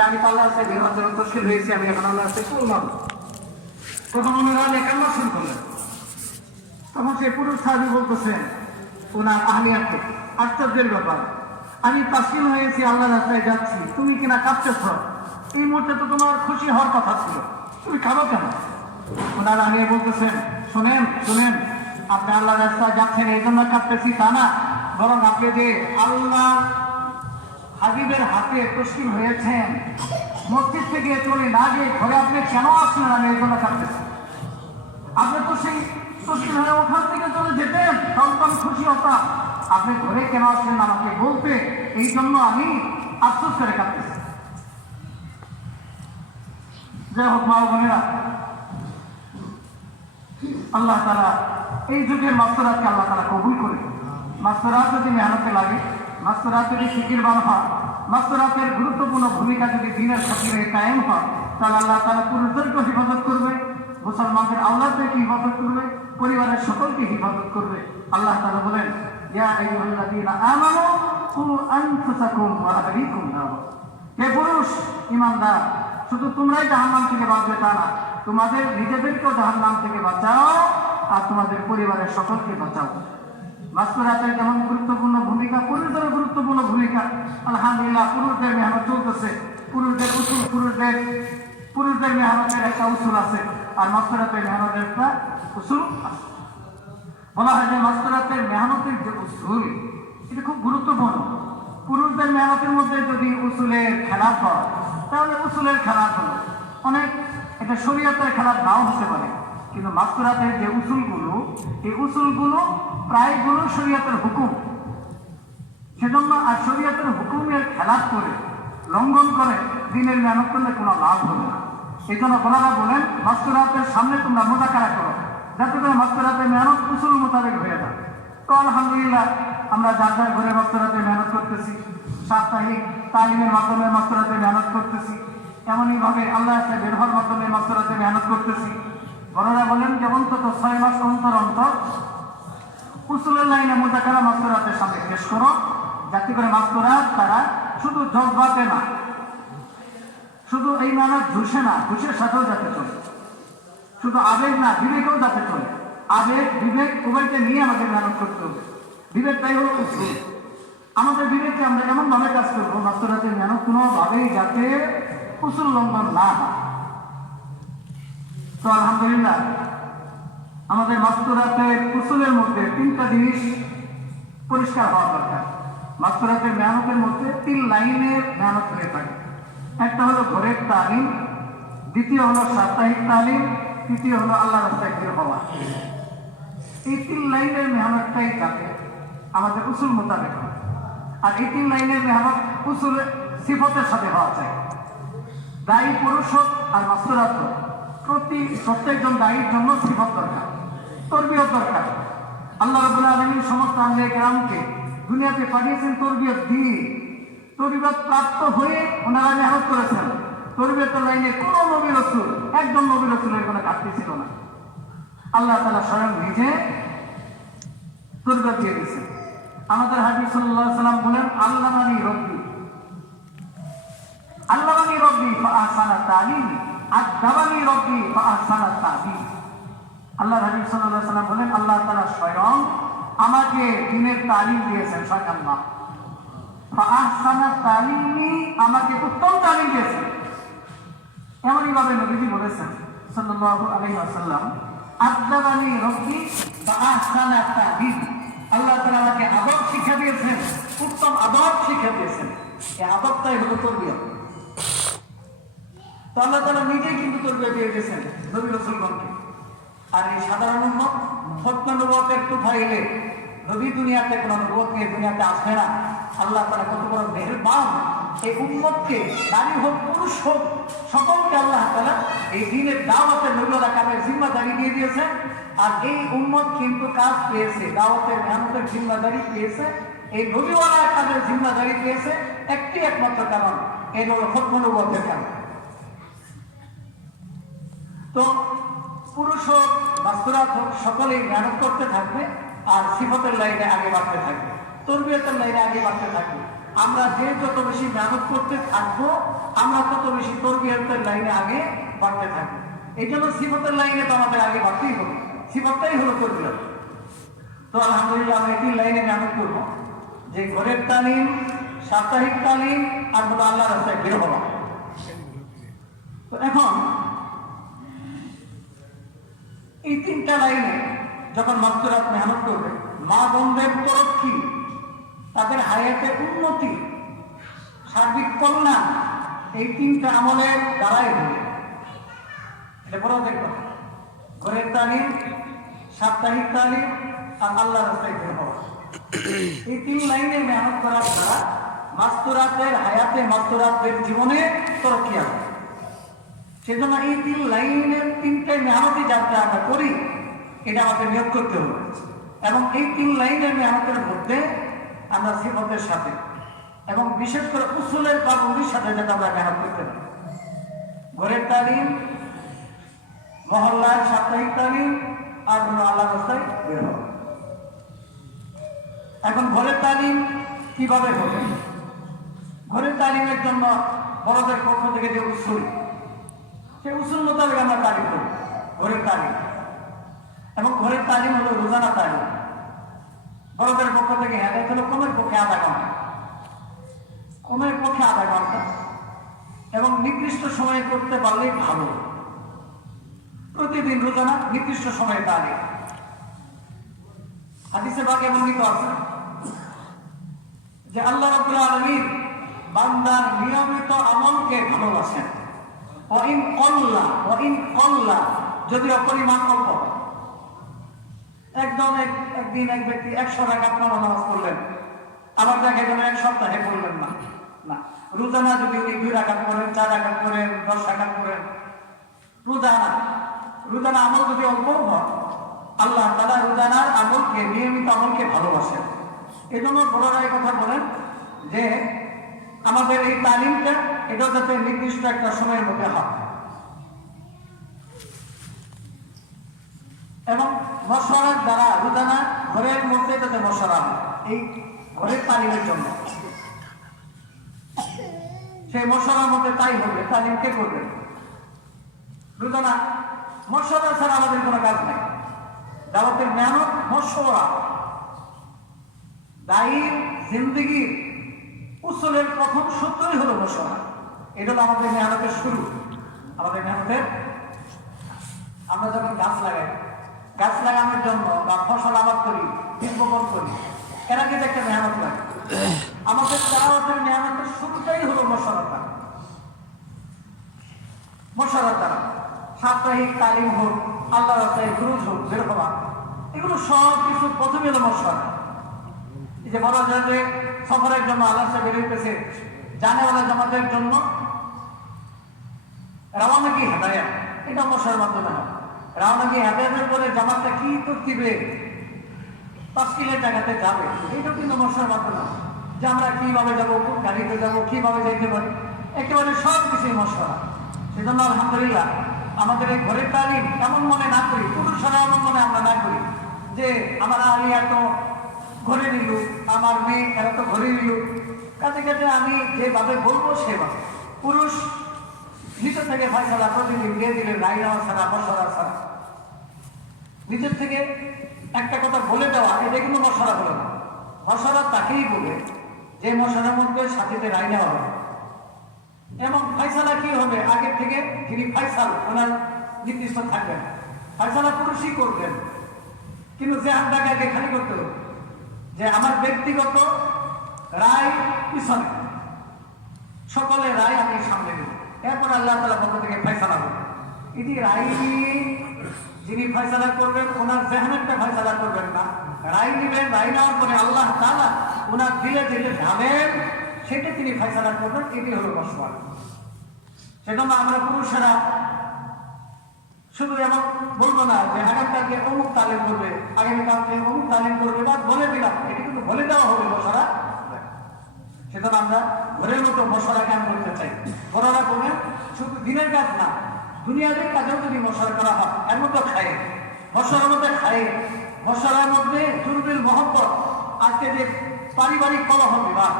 যে আমি তো আল্লাহ রাস্তায় বের হতে তশকিল হয়েছি, আমি এখন আল্লাহ রাস্তায় চললাম। তখন ওনারা কান্না শুরু করলেন। তখন সেই পুরুষ সাহাবী বলতেছেন ওনার আহলিয়াকে, আশ্চর্যের ব্যাপার, আমি তাসলিম হয়েছি, আল্লাহ রাস্তায় যাচ্ছি, তুমি কিনা কাঁদতেছ। এই মুহূর্তে তো তোমার খুশি হওয়ার কথা ছিল, তুমি কাঁদো কেন? ওনার আহলিয়া বলতেছেন, শুনেন শুনেন, আপনি আল্লাহ রাস্তায় যাচ্ছেন এই জন্য কাঁদতেছি তা না, বরং আপনি যে আল্লাহ হাবিবের হাতে তসলিম হয়েছেন, মসজিদ থেকে চলে না গিয়ে ঘরে আপনি কেন আসলেন, আমি এই জন্য কাঁদতেছি। আপনি তো সেই তসলিম হয়ে ওখান থেকে চলে যেতেন, তখন তো আমি খুশি হতাম। আপনি ঘরে কেন আসলেন আমাকে বলতে, এই জন্য আমি আফসোস করে কাঁদতেছি। যাই হোক মা ও বোনেরা, আল্লাহ তাআলা এই যুগের মাস্তরাতকে আল্লাহ তাআলা কবুল করে। মাস্তরাত যদি মেহনতে লাগে, মাস্তরাত যদি ফিকির বান হয়, মাস্তরাতের গুরুত্বপূর্ণ ভূমিকা যদি দিনের খাতিরে কায়েম হয়, তাহলে আল্লাহ তাআলা পুরুষদেরকে হিফাজত করবে, মুসলমানদের আওলাদদেরকে হিফাজত করবে, পরিবারের সকলকে হিফাজত করবে। আল্লাহ তাআলা বলেন, ইয়া আইয়ুহাল্লাযীনা আমানু কু আনফুসাকুম ওয়া আহলিকুম নার। হে পুরুষ ঈমানদার, শুধু তোমরাই জাহান্নাম থেকে বাঁচবে তা না, তোমাদের নিজেদেরকেও জাহান্নাম থেকে বাঁচাও আর তোমাদের পরিবারের সকলকে বাঁচাও। মাস্তরাতের যেমন গুরুত্বপূর্ণ ভূমিকা, পুরুষদের গুরুত্বপূর্ণ ভূমিকা। আলহামদুলিল্লাহ, পুরুষদের মেহনত চলতেছে, পুরুষদের উসুল, পুরুষদের মেহনতের একটা উসুল আছে, আর মাস্তরাতের মেহনতের একটা উসুল আছে। বলা হয় যে মাস্তরাতের মেহনতের যে উসুল, এটা খুব গুরুত্বপূর্ণ। পুরুষদের মেহনতের মধ্যে যদি উসুলের খেলাফ হয়, তাহলে উসুলের খেলাফ হলো অনেক, এটা শরীয়তের খেলাফ নাও হতে পারে, কিন্তু মাস্তরাতের যে উসুলগুলো, এই উসুলগুলো প্রায়গুলো শরীয়তের হুকুম। সেজন্য আর শরীয়তের হুকুমের খেলাফ করে, লঙ্ঘন করে দিনের মেহনত করলে কোনো লাভ হবে না। এই জন্য ওনারা বলেন, মাস্তরাতের সামনে তোমরা মুযাকারা করো, যাতে করে মাস্তরাতের মেহনত উসুল মোতাবেক হয়ে যায়। তো আলহামদুলিল্লাহ, আমরা যার যার ঘরে মাস্তরাতে মেহনত করতেছি, সাপ্তাহিক তালিমের মাধ্যমে মাস্তরাতে মেহনত করতেছি, এমনইভাবে আল্লাহ বের হওয়ার মাধ্যমে মাস্তরাতে মেহনত করতেছি। বড়রা বলেন যে অন্তত 6 মাস অন্তর অন্তর উসুলের লাইনে মুযাকারা মাস্তরাতের সামনে পেশ করো, যাতে করে মাস্তরাত তারা শুধু জজবাতে না, শুধু এই মেহনত ঝুষে না, ঝুষের সাথেও যাতে চলে, শুধু আবেগ না, বিবেকেও যাতে চলে। আবেগ বিবেক উভয়কে নিয়ে আমাদের মেহনত করতে হবে। বিবেকটাই হলো উসুল। আমাদের বিবেকে আমরা এমন ভাবে কাজ করবো, মাস্তরাতের মেহনত কোনোভাবেই যাতে উসুল লঙ্ঘন না হয়। তো আলহামদুলিল্লাহ, আমাদের মাস্তরাতের উসুলের মধ্যে 3টা জিনিস পরিষ্কার হওয়া দরকার। মাস্তরাতের মেহনতের মধ্যে 3 লাইনের মেহনত হয়ে থাকে। একটা হলো ঘরের তালিম, দ্বিতীয় হলো সাপ্তাহিক তালিম, তৃতীয় হলো আল্লাহ রাস্তায় বের হওয়া। এই 3 লাইনের মেহনতটাই যাতে আমাদের উসুল মোতাবেক হয়। আর এই 3 লাইনের মেহনত উসুল সিফতের সাথে হওয়া চাই। দায়ী পুরুষ হোক আর মাস্তরাত হোক, প্রত্যেকজন দায়ীর জন্য সিফত দরকার, তরবিয়ত দরকার। আল্লাহ রাব্বুল আলামিন সমস্ত আম্বিয়া কেরামকে দুনিয়াতে পাঠিয়েছেন তরবিয়ত দিয়ে। তরবিয়ত প্রাপ্ত হয়ে ওনারা মেহনত করেছেন। তরবিয়তের লাইনে কোন নবী রাসূল, একজন নবী রাসূলের কোনো ঘাটতি ছিল না। আল্লাহ তাআলা স্বয়ং নিজে তরবিয়ত দিয়ে দিয়েছেন। আমাদের হাবিব সাল্লাল্লাহু আলাইহি ওয়াসাল্লাম বলেন, আল্লামানি রব্বি ফাআহসানা তালিমি, আদাবানি রব্বি ফাআহসানা তা'দীব। আল্লাহ হাবিব সাল্লাল্লাহু আলাইহি ওয়াসাল্লাম বলেন, আল্লাহ তাআলা স্বয়ং আমাকে দ্বীনের তালিম দিয়েছেন, স্বয়ং আল্লাহ। ফাআহসানা তালিমি, আমাকে উত্তম তালিম দিয়েছেন। এমনই ভাবে নবীজি বলেছেন সাল্লাল্লাহু আলাইহি ওয়াসাল্লাম, আদাবানি রব্বি ফাআহসানা তা'দীব। আল্লাহ তাআলা আমাকে আদব শিক্ষা দিয়েছেন, উত্তম আদব শিক্ষা দিয়েছেন। এই আদবটাই হলো তরবিয়ত। তো আল্লাহ তাআলা নিজেই কিন্তু তরবিয়ত দিয়ে দিয়েছেন নবী রাসূলগণকে। আর এই সাধারণ উম্মত খতমে নবুয়তের তুফাইলে, নবী দুনিয়াতে কোনো নবুয়ত নিয়ে দুনিয়াতে আসে না। আল্লাহ তাআলা কত বড় মেহেরবান, এই উম্মতকে, নারী হোক পুরুষ হোক, সকলকে আল্লাহ তাআলা এই দ্বীনের দাওয়াতের নবুয়তের কাজের জিম্মাদারি দিয়ে দিয়েছে। আর এই উম্মত কিন্তু কাজ পেয়েছে, দাওয়াতের মেহনতের জিম্মাদারি পেয়েছে, এই নবীওয়ালার কাজের জিম্মাদারি পেয়েছে একমাত্র কারণ, এই হলো খতমে নবুয়তের কারণ। তো পুরুষ হোক মাস্তরাত হোক, সকলেই মেহনত করতে থাকবে আর সিফতের লাইনে আগে বাড়তে থাকবে, তরবিয়তের লাইনে আগে বাড়তে থাকবে। আমরা যে যত বেশি মেহনত করতে থাকবো আমরা তত বেশি তরবিয়তের লাইনে আগে বাড়তে থাকবো। এই জন্য সিফতের লাইনে তো আমাদের আগে বাড়তেই হবে, সিফতটাই হলো তরবিয়ত। তো আলহামদুলিল্লাহ আমরা এই লাইনে মেহনত করবো, যে ঘরের তালিম, সাপ্তাহিক তালিম আর হলো আল্লাহ রাস্তায় বের হওয়া। তো এখন এই তিনটা লাইনে যখন মাস্তুরাত মেহনত করবে, মা বোনদের তরক্কি, তাদের হায়াতের উন্নতি, সার্বিক কল্যাণ, এই তিনটা আমলের দ্বারাই হবে। এটা বড় দেখবেন, ঘরের তালিম, সাপ্তাহিক তালিম আর আল্লাহ রাস্তায় বের হওয়া। এই তিন লাইনে মেহনত করার দ্বারা মাস্তুরাতের হায়াতে, মাস্তুরাতের জীবনে তরক্কি আসবে। সেজন্য এই তিন লাইনের তিনটাই মেহনতি যাতে আমরা করি, এটা আমাদের নিয়োগ করতে হবে। এবং এই তিন লাইনের মেহনতের মধ্যে আমরা সিফতের সাথে এবং বিশেষ করে উসুলের পাবন্দির সাথে যাতে আমরা মেহনত করতে পারি। ঘরের তালিম, মহল্লার সাপ্তাহিক তালিম আর হলো আল্লাহ রাস্তায় বের হওয়া। এখন ঘরের তালিম কিভাবে হবে? ঘরের তালিমের জন্য বড়দের পক্ষ থেকে যে উসুল, সেই উসুল মোতাবেক আমরা তালিম করি ঘরের তালিম। এবং ঘরের তালিম হলো রোজানা তালিম। বড়দের পক্ষ থেকে হেদায়েত হলো কমের পক্ষে আধা ঘন্টা, কমের পক্ষে আধা ঘন্টা, এবং নির্দিষ্ট সময়ে করতে পারলেই ভালো। প্রতিদিন রোজানা নির্দিষ্ট সময়ে তালিম। হাদিসে পাকে বর্ণিত আছে যে আল্লাহ রাব্বুল আলামিন বান্দার নিয়মিত আমলকে ভালোবাসেন। ওয়াইন কল্লা, যদি অপরিমাণ অল্প। একদিন এক ব্যক্তি 100 রাকাত নামাজ পড়লেন, আবার দেখা গেল 1 সপ্তাহে পড়লেন না। রোজানা যদি উনি 2 রাকাত পড়েন, 4 রাকাত পড়েন, 10 রাকাত পড়েন, রোজানা আমল যদি অল্প হয়, আল্লাহ তাআলা রোজানার আমলকে, নিয়মিত আমলকে ভালোবাসেন। এই জন্য বড়রাই কথা বলেন যে আমাদের এই তালিমটা এটা যাতে নির্দিষ্ট একটা সময়ের মধ্যে হয়। এবং মশওয়ারার দ্বারা রোজানা ঘরের মধ্যে যাতে মশওয়ারা হয়, এই ঘরের তালিমের জন্য সেই মশওয়ারার মধ্যে তাই হবে। তালিম কে করবে? রোজানা মশওয়ারা ছাড়া আমাদের কোনো কাজ নেই। দাওয়াতের মেহনত মশওয়ারা, দায়ীর জিন্দেগির উসুলের প্রথম সূত্রই হলো মশওয়ারা। এটা হলো আমাদের মেহনতের শুরু। আমাদের মেহনতের, আমরা যখন গাছ লাগাই, গাছ লাগানোর জন্য বা ফসল আবাদ করি, বীজ বপন করি, এরা কিন্তু একটা মেহনত লাগে। আমাদের দাওয়াতের মেহনতের শুরুটাই হলো মশওয়ারা দ্বারা। মশওয়ারা দ্বারা সাপ্তাহিক তালিম হোক, আল্লাহ রাস্তায় দুরূদ হোক, বের হওয়া, এগুলো সব কিছু প্রথমে হলো মশওয়ারা। এই যে বলা যায় যে সফরের জন্য আল্লাহ সাহেব বের হইতেছে, জানেওয়ালা জামাতের জন্য রওনা কি হেদায়েত, এটা মশওয়ারার মাধ্যমে হয়। রওনা কি হেদায়েতের পরে জামাতটা কি তরতিবে 5 কিলোর জায়গাতে যাবে, এটা কিন্তু মশওয়ারার মাধ্যমে, যে আমরা কিভাবে যাবো, কোন গাড়িতে যাবো, কিভাবে যাইতে পারি, একেবারে সব কিছুই মশওয়ারা। সেজন্য আলহামদুলিল্লাহ আমাদের এই ঘরের তালিম এমন মনে না করি, পুরুষরা এমন মনে আমরা না করি যে আমার আলী এত ঘরে নিল, আমার মেয়ে এরা তো ঘরে নিল, কাছে কাছে আমি যেভাবে বলবো সেভাবে। পুরুষ নিজের থেকে ফয়সালা প্রতিদিন দিয়ে দিলেন, রায় নেওয়া ছাড়া, মশওয়ারা ছাড়া, নিজের থেকে একটা কথা বলে দেওয়া, এটা কিন্তু মশওয়ারা হলো না। মশওয়ারা তাকেই বলে যে মশওয়ারার মধ্যে সাথীতে রায় নেওয়া হবে। এবং ফয়সালা কি হবে, আগের থেকে যিনি ফয়সাল ওনার নির্দিষ্ট থাকবেন, ফয়সালা পুরুষই করবেন, কিন্তু যে হাতটাকে আগে খালি করতে হবে যে আমার ব্যক্তিগত রায় পিছনে, সকলের রায় আমি সামনে নেব, এরপর আল্লাহ তাআলার পক্ষ থেকে ফয়সালা হবে। এটি রায় যিনি ফয়সালা করবেন ওনার জেহানেরটা ফয়সালা করবেন না, রায় নেবেন, রায় নেওয়ার পরে আল্লাহ তাআলা ওনার দিলে দিলে ঢালেন, সেটা তিনি ফয়সালা করবেন। এটি হলো মশওয়ারা। সেজন্য আমরা পুরুষেরা শুধু এমন বলবো না যে আগামীকালকে অমুক তালিম করবে, আগামীকালকে অমুক তালিম করবে, বা বলে দিলাম, এটি কিন্তু বলে দেওয়া হবে মশওয়ারা। সেজন্য আমরা ঘরের মতো মশওয়ারা কেন করতে চাই? বড়রা বলবেন শুধু দিনের কাজ না, দুনিয়াদের কাজেও যদি মশওয়ারা করা হয়, এর মধ্যে খায়, মশওয়ারার মধ্যে খায়, মশওয়ারার মধ্যে দুর্বিল মহব্বত, আজকে যে পারিবারিক কলহ বিবাদ,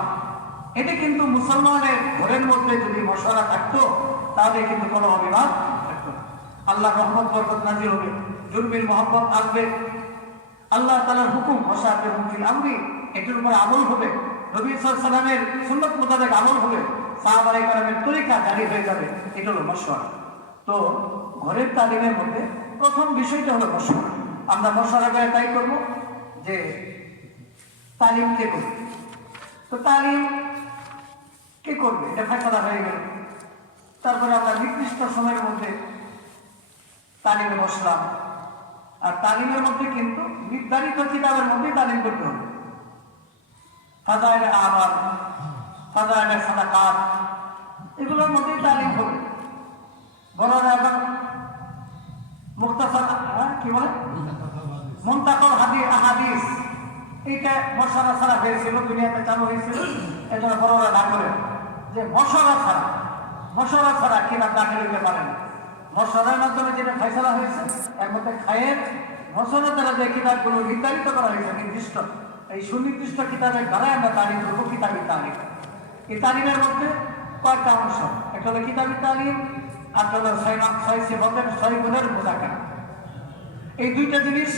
এটা কিন্তু মুসলমানের ঘরের মধ্যে যদি মশলা থাকতো তাহলে কিন্তু কোনো অভিমান থাকতো না। আল্লাহ রহমত বরকত নাজিল হবে, জুরবিল মহব্বত আসবে, আল্লাহ তাআলার হুকুম ওয়াশাবির ফিল আমরি, এটার উপর আমল হবে, নবী সাল্লাল্লাহু আলাইহি ওয়াসাল্লামের সুন্নাত মোতাবেক আমল হবে, সাহাবায়ে কেরামের তরিকা জারি হয়ে যাবে। এটা হলো মশওয়ারা। তো ঘরের তালিমের মধ্যে প্রথম বিষয়টা হলো মশওয়ারা। আমরা মশওয়ারা করে তাই করবো যে তালিম কে করবে। তো তালিম কে করবে এটা ফয়সালা হয়ে গেল। তারপরে আমরা নির্দিষ্ট সময়ের মধ্যে তালিমে বসলাম। আর তালিমের মধ্যে কিন্তু নির্ধারিত কিতাবের মধ্যে তালিম করতে হবে। ফাজাইলে আমাল, ফাজাইলে সাদাকাত, এগুলোর মধ্যেই তালিম হবে। বড়রা এখন মুখতাসার কি বলে মুনতাকাল হাদিস, এইটা মশারা ছাড়া হয়েছিল, দুনিয়াতে চালু হয়েছিল। এটা বড়রা না করে যে মশারা ছাড়া কিনা দাখিল হইতে পারে না। মশারার মাধ্যমে যেটা ফয়সালা হয়েছে এর মধ্যে খায়ের মশারা দ্বারা যে কিতাবগুলো নির্ধারিত করা হয়েছে নির্দিষ্ট, এই সুনির্দিষ্ট কিতাবের দ্বারাই আমরা তালিম করবো। কিতাবি তালিম, এই তালিমের মধ্যে কয়েকটা অংশ। একটা হলো কিতাবি তালিম, আর হলো 6 গুণের মুযাকারা। এই দুইটা জিনিস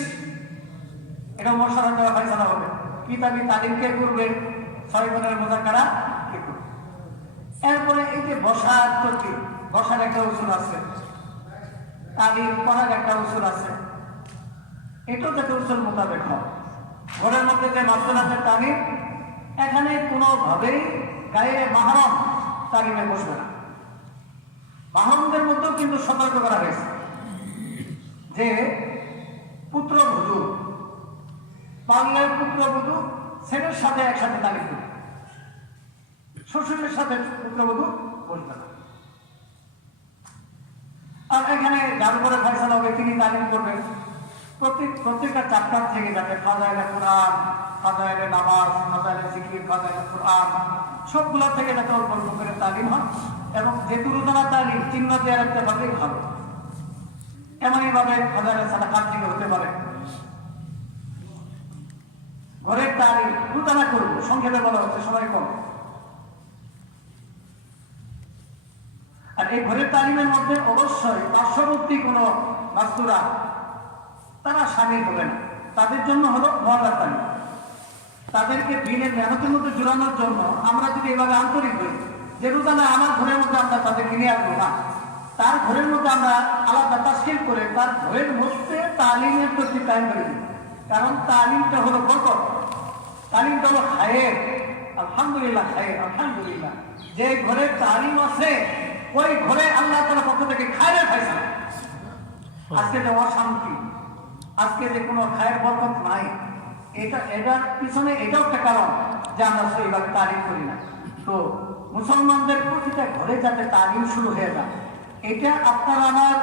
এটা মশারা দ্বারা ফয়সালা হবে। কিতাবি তালিম কে করবে, 6 গুণের মুযাকারা কে করবে। এরপরে এই যে বসার তরকিব, বসার একটা উসুল আছে, তালিম করার একটা উসুল আছে, এটাও যাতে উসুল মোতাবেক হয়। ঘরের মধ্যে যে মাসলাতের তালিম, এখানে কোনোভাবেই গায়ে মাহরম তালিমে বসবে না। মাহরমদের মধ্যেও কিন্তু সতর্ক করা হয়েছে যে পুত্রবধূ, বাংলার পুত্রবধূ ছেলের সাথে একসাথে তালিম করবে, শ্বশুরের সাথে পুত্রবধূ বসবে না। আর এখানে যার উপরে ফয়সালা হবে তিনি তালিম করবেন প্রত্যেকটা চ্যাপ্টার থেকে, যাতে ফাজাইলে কোরআন, ফাজাইলে নামাজ, ফাজাইলে জিকির, ফাজাইলে কোরআন সবগুলো থেকে যাতে অল্প অল্প করে তালিম হয়। এবং যে দুরুদানা তালিম চিহ্ন দিয়ে রাখতে পারলেই ভালো। এমনইভাবে ফাজাইলে সাদাকাত থেকে হতে পারে। ঘরের তালিম দুরুদানা করবো, সংক্ষেপে বলা হচ্ছে, সময় কম। আর এই ঘরের তালিমের মধ্যে অবশ্যই পার্শ্ববর্তী কোনো মাস্তুরা তারা সামিল হবে না। তাদের জন্য হলো মহল্লার তালিম। তাদেরকে দিনের মেহনতের মধ্যে জোড়ানোর জন্য আমরা যদি এভাবে আন্তরিক হই যে রোজানা আমার ঘরের মধ্যে আমরা তাদেরকে নিয়ে আসবো না, তার ঘরের মধ্যে আমরা আলাদা তাশকিল করে তার ঘরের মধ্যে তালিমের প্রতি কায়েম করে দিই। কারণ তালিমটা হলো বরকত, তালিমটা হলো খায়ের। আলহামদুলিল্লাহ, খায়ের, আলহামদুলিল্লাহ। যে ঘরে তালিম আছে ওই ঘরে আল্লাহ তাআলার পক্ষ থেকে খায়ের ফয়সালা। আজকে যে অশান্তি, আজকে যে কোনো খায়ের বরকত নাই, এটার পিছনে এটাও একটা কারণ যে আমরা সেইভাবে তালিম করি না। তো মুসলমানদের প্রতিটা ঘরে যাতে তালিম শুরু হয়ে যায়, এটা আপনার আমার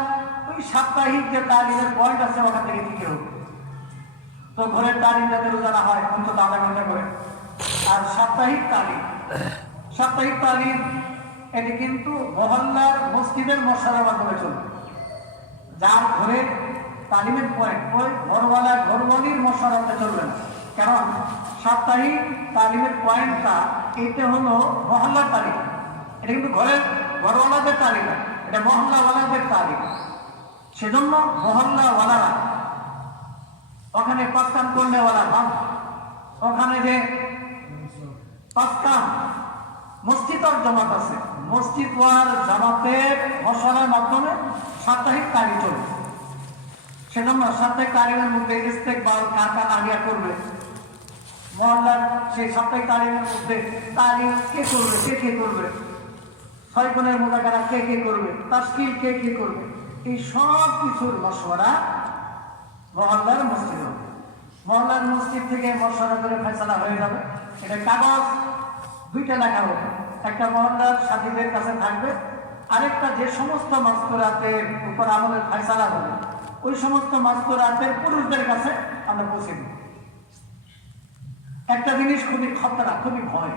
ওই সাপ্তাহিক যে তালিমের পয়েন্ট আছে ওখান থেকে ঠিক হোক। তো ঘরের তালিম যাতে রোজানা হয় অন্তত আধা ঘন্টা করে। আর সাপ্তাহিক তালিম এটি কিন্তু মহল্লার মসজিদের মশালার মাধ্যমে চলবে। যার ঘরে তালিমের পয়েন্ট ওই ঘরওয়ালির মশালাতে চলবে না। কারণ সাপ্তাহিক তালিমের পয়েন্টটা এটা হলো মহল্লার তালিম। এটা কিন্তু ঘরওয়ালাদের তালিম না, এটা মহল্লাওয়ালাদের তালিম। সেজন্য মহল্লাওয়ালারা ওখানে 5 কাম করনেওয়ালা হন, ওখানে যে 5 কাম মসজিদ আর জামাত আছে, মসজিদ ওয়ার জামাতের মশালার মাধ্যমে সাপ্তাহিক তালিম চলবে। সেজন্য সাপ্তাহিক তালিমের মধ্যে ইস্তেকবাল কার আলিয়া করবে, মহল্লার সেই সাপ্তাহিক তালিমের মধ্যে তালিম কে করবে, 6 গুণের মুযাকারা কে করবে, তাশকিল কে করবে, এই সব কিছুর মশওয়ারা মহল্লার মসজিদ হবে। মহল্লার মসজিদ থেকে মশওয়ারা করে ফয়সালা হয়ে যাবে। এটা কাগজ 2টা লেখা হবে, একটা মহল্লার সাথীদের কাছে থাকবে, আরেকটা যে সমস্ত মাস্তুরাতের উপর আমলের ফয়সালা হবে ওই সমস্ত মাস্তুরাতের পুরুষদের কাছে আমরা পৌঁছে দিই। একটা জিনিস খুবই খতরা, খুবই ভয়,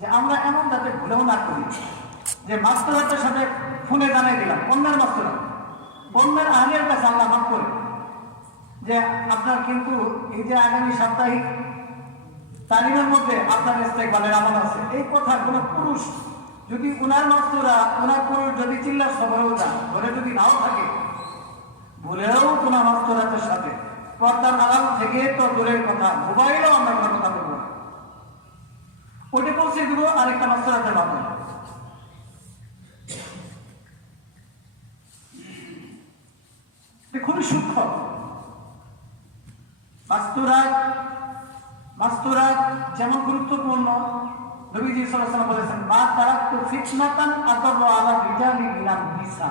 যে আমরা এমন যাতে ভুলেও না করি যে মাস্তুরাতের সাথে ফোনে জানাই দিলাম অন্যের আহলিয়ার কাছে আল্লাহ মাফ করে যে আপনার কিন্তু এই যে আগামী সাপ্তাহিক তালিমের মধ্যে আপনার ইস্তেকবালের আমল আছে, এই কথা কোনো পুরুষ যদি ওনার মাস্তুরা ওনার পুরুষ যদি চিল্লার সবরেও না ঘরে যদি নাও থাকে, ভুলেও কোনো মাস্তুরাতের সাথে পর্দার আড়াল থেকে তো দূরের কথা, মোবাইলেও আমরা কোনো কথা বলবো না, ওটা পৌঁছে দিব আরেকটা মাস্তুরাতের মাধ্যমে। খুবই সূক্ষ্ম মাস্তুরাত যেমন গুরুত্বপূর্ণ। নবীজি সাল্লাল্লাহু আলাইহি ওয়াসাল্লাম বলেছেন, মা তারাকতু ফিতনাতান আদাররু আলা রিজালি মিনান নিসা।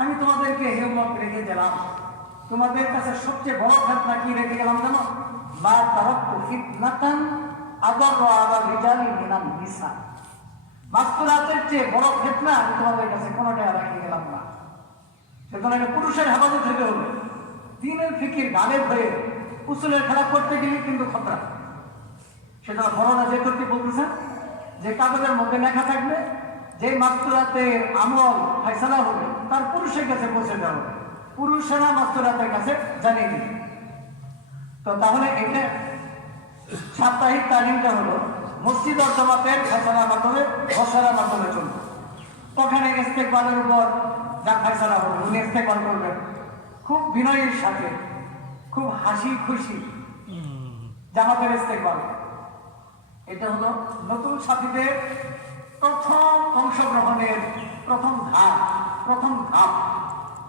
আমি তোমাদেরকে হে উম্মত রেখে গেলাম, তোমাদের কাছে সবচেয়ে বড় ফিতনা কি রেখে গেলাম জানো? মা তারাকতু ফিতনাতান আদাররু আলা রিজালি মিনান নিসা। মাস্তুরাতের চেয়ে বড় ফিতনা আমি তোমাদের কাছে কোনটা রেখে গেলাম না। সেজন্য একটা পুরুষের হেফাজত হতে হবে। দ্বীনের ফিকির গালেব হয়ে উসুলের খেলা করতে গেলে কিন্তু খতরা। সেটা বড়রা যে করতে বলতেছেন যে কাগজের মধ্যে লেখা থাকবে যে মাস্তুরাতের আমল ফয়সালা হবে তার পুরুষের কাছে পৌঁছে দেওয়া হবে, পুরুষেরা মাস্তুরাতের কাছে জানিয়ে দিবে। তো তাহলে এটা সাপ্তাহিক তালিমটা হলো মসজিদ ও জামাতের ফয়সালার মাধ্যমে বসার মাধ্যমে চলবে। ওখানে ইস্তেকবালের উপর যা ফয়সালা হবে উনি ইস্তেকবাল করবেন খুব বিনয়ের সাথে, খুব হাসি খুশি। জামাতের ইস্তেকবাল এটা হলো নতুন সাথীদের প্রথম অংশগ্রহণের প্রথম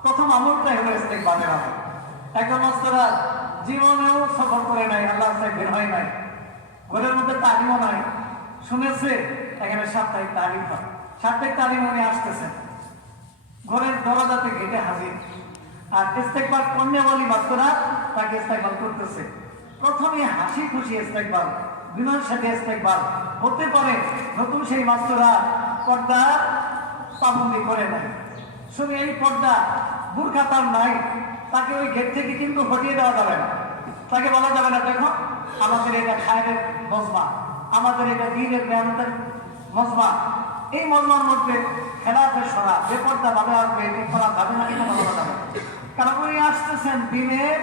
প্রথম আমলটাই হলো ইস্তেকবালের আমল। একজন মাস্টাররা জীবনেও সফর করে নাই, আল্লাহ বের হয় নাই, ঘরের মধ্যে তালিমও নাই, শুনেছে এখানে সাপ্তাহিক তালিম হয়, সাপ্তাহিক তালিম উনি আসতেছেন, ঘরের দরজাতে ঘেটে হাজির। আর ইস্তেকবাল কন্যাবলী মাস্টাররা তাকে ইস্তেকবাল করতেছে। প্রথমে হাসি খুশি ইস্তেকবাল, বিনয়ের সাথে ইস্তেকবাল হতে পারে। নতুন সেই মাস্টাররা পর্দা পাবন্দি করে নাই, শুনে এই পর্দা বুরকা তার নাই, তাকে ওই গেট থেকে কিন্তু হটিয়ে দেওয়া যাবে না। তাকে বলা যাবে না দেখো আমাদের এটা খায়ের মজমা, আমাদের এটা দ্বীনের মেহনতের মজমা, এই মজমার মধ্যে খেলাফের সরা যে পর্দা ভাবে আসবে এটি করা যাবে না, এটা বলা যাবে। কারণ উনি আসতেছেন দিনের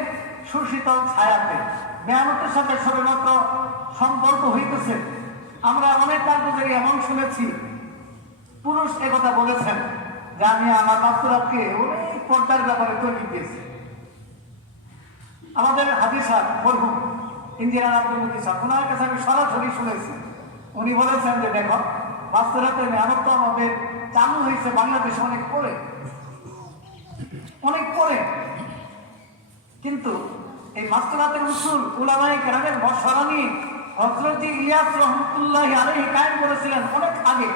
সুশীতল ছায়াতে, মেহনতের সাথে সবেমাত্র সম্পর্ক হইতেছে। আমরা অনেক কার্যকারী এমন শুনেছি পুরুষ একথা বলেছেন যে আমি আমার মাস্তুরাতকে অনেক পর্দার ব্যাপারে তৈরি দিয়েছি। আমাদের হাদিস সাহেব মরহুম ইঞ্জিনিয়ার আব্দুল মতিন সাহেব, ওনার কাছে আমি সরাসরি শুনেছি। উনি বলেছেন যে দেখো মাস্তুরাতের মেহনত তো আমাদের চালু হয়েছে বাংলাদেশে অনেক পরে, কিন্তু এই মাস্তুরাতের উসুল উলামায়ে কেরামের মশওয়ারা হযরত ইলিয়াস রাহমাতুল্লাহি আলাইহি কায়েম করেছিলেন অনেক আগে।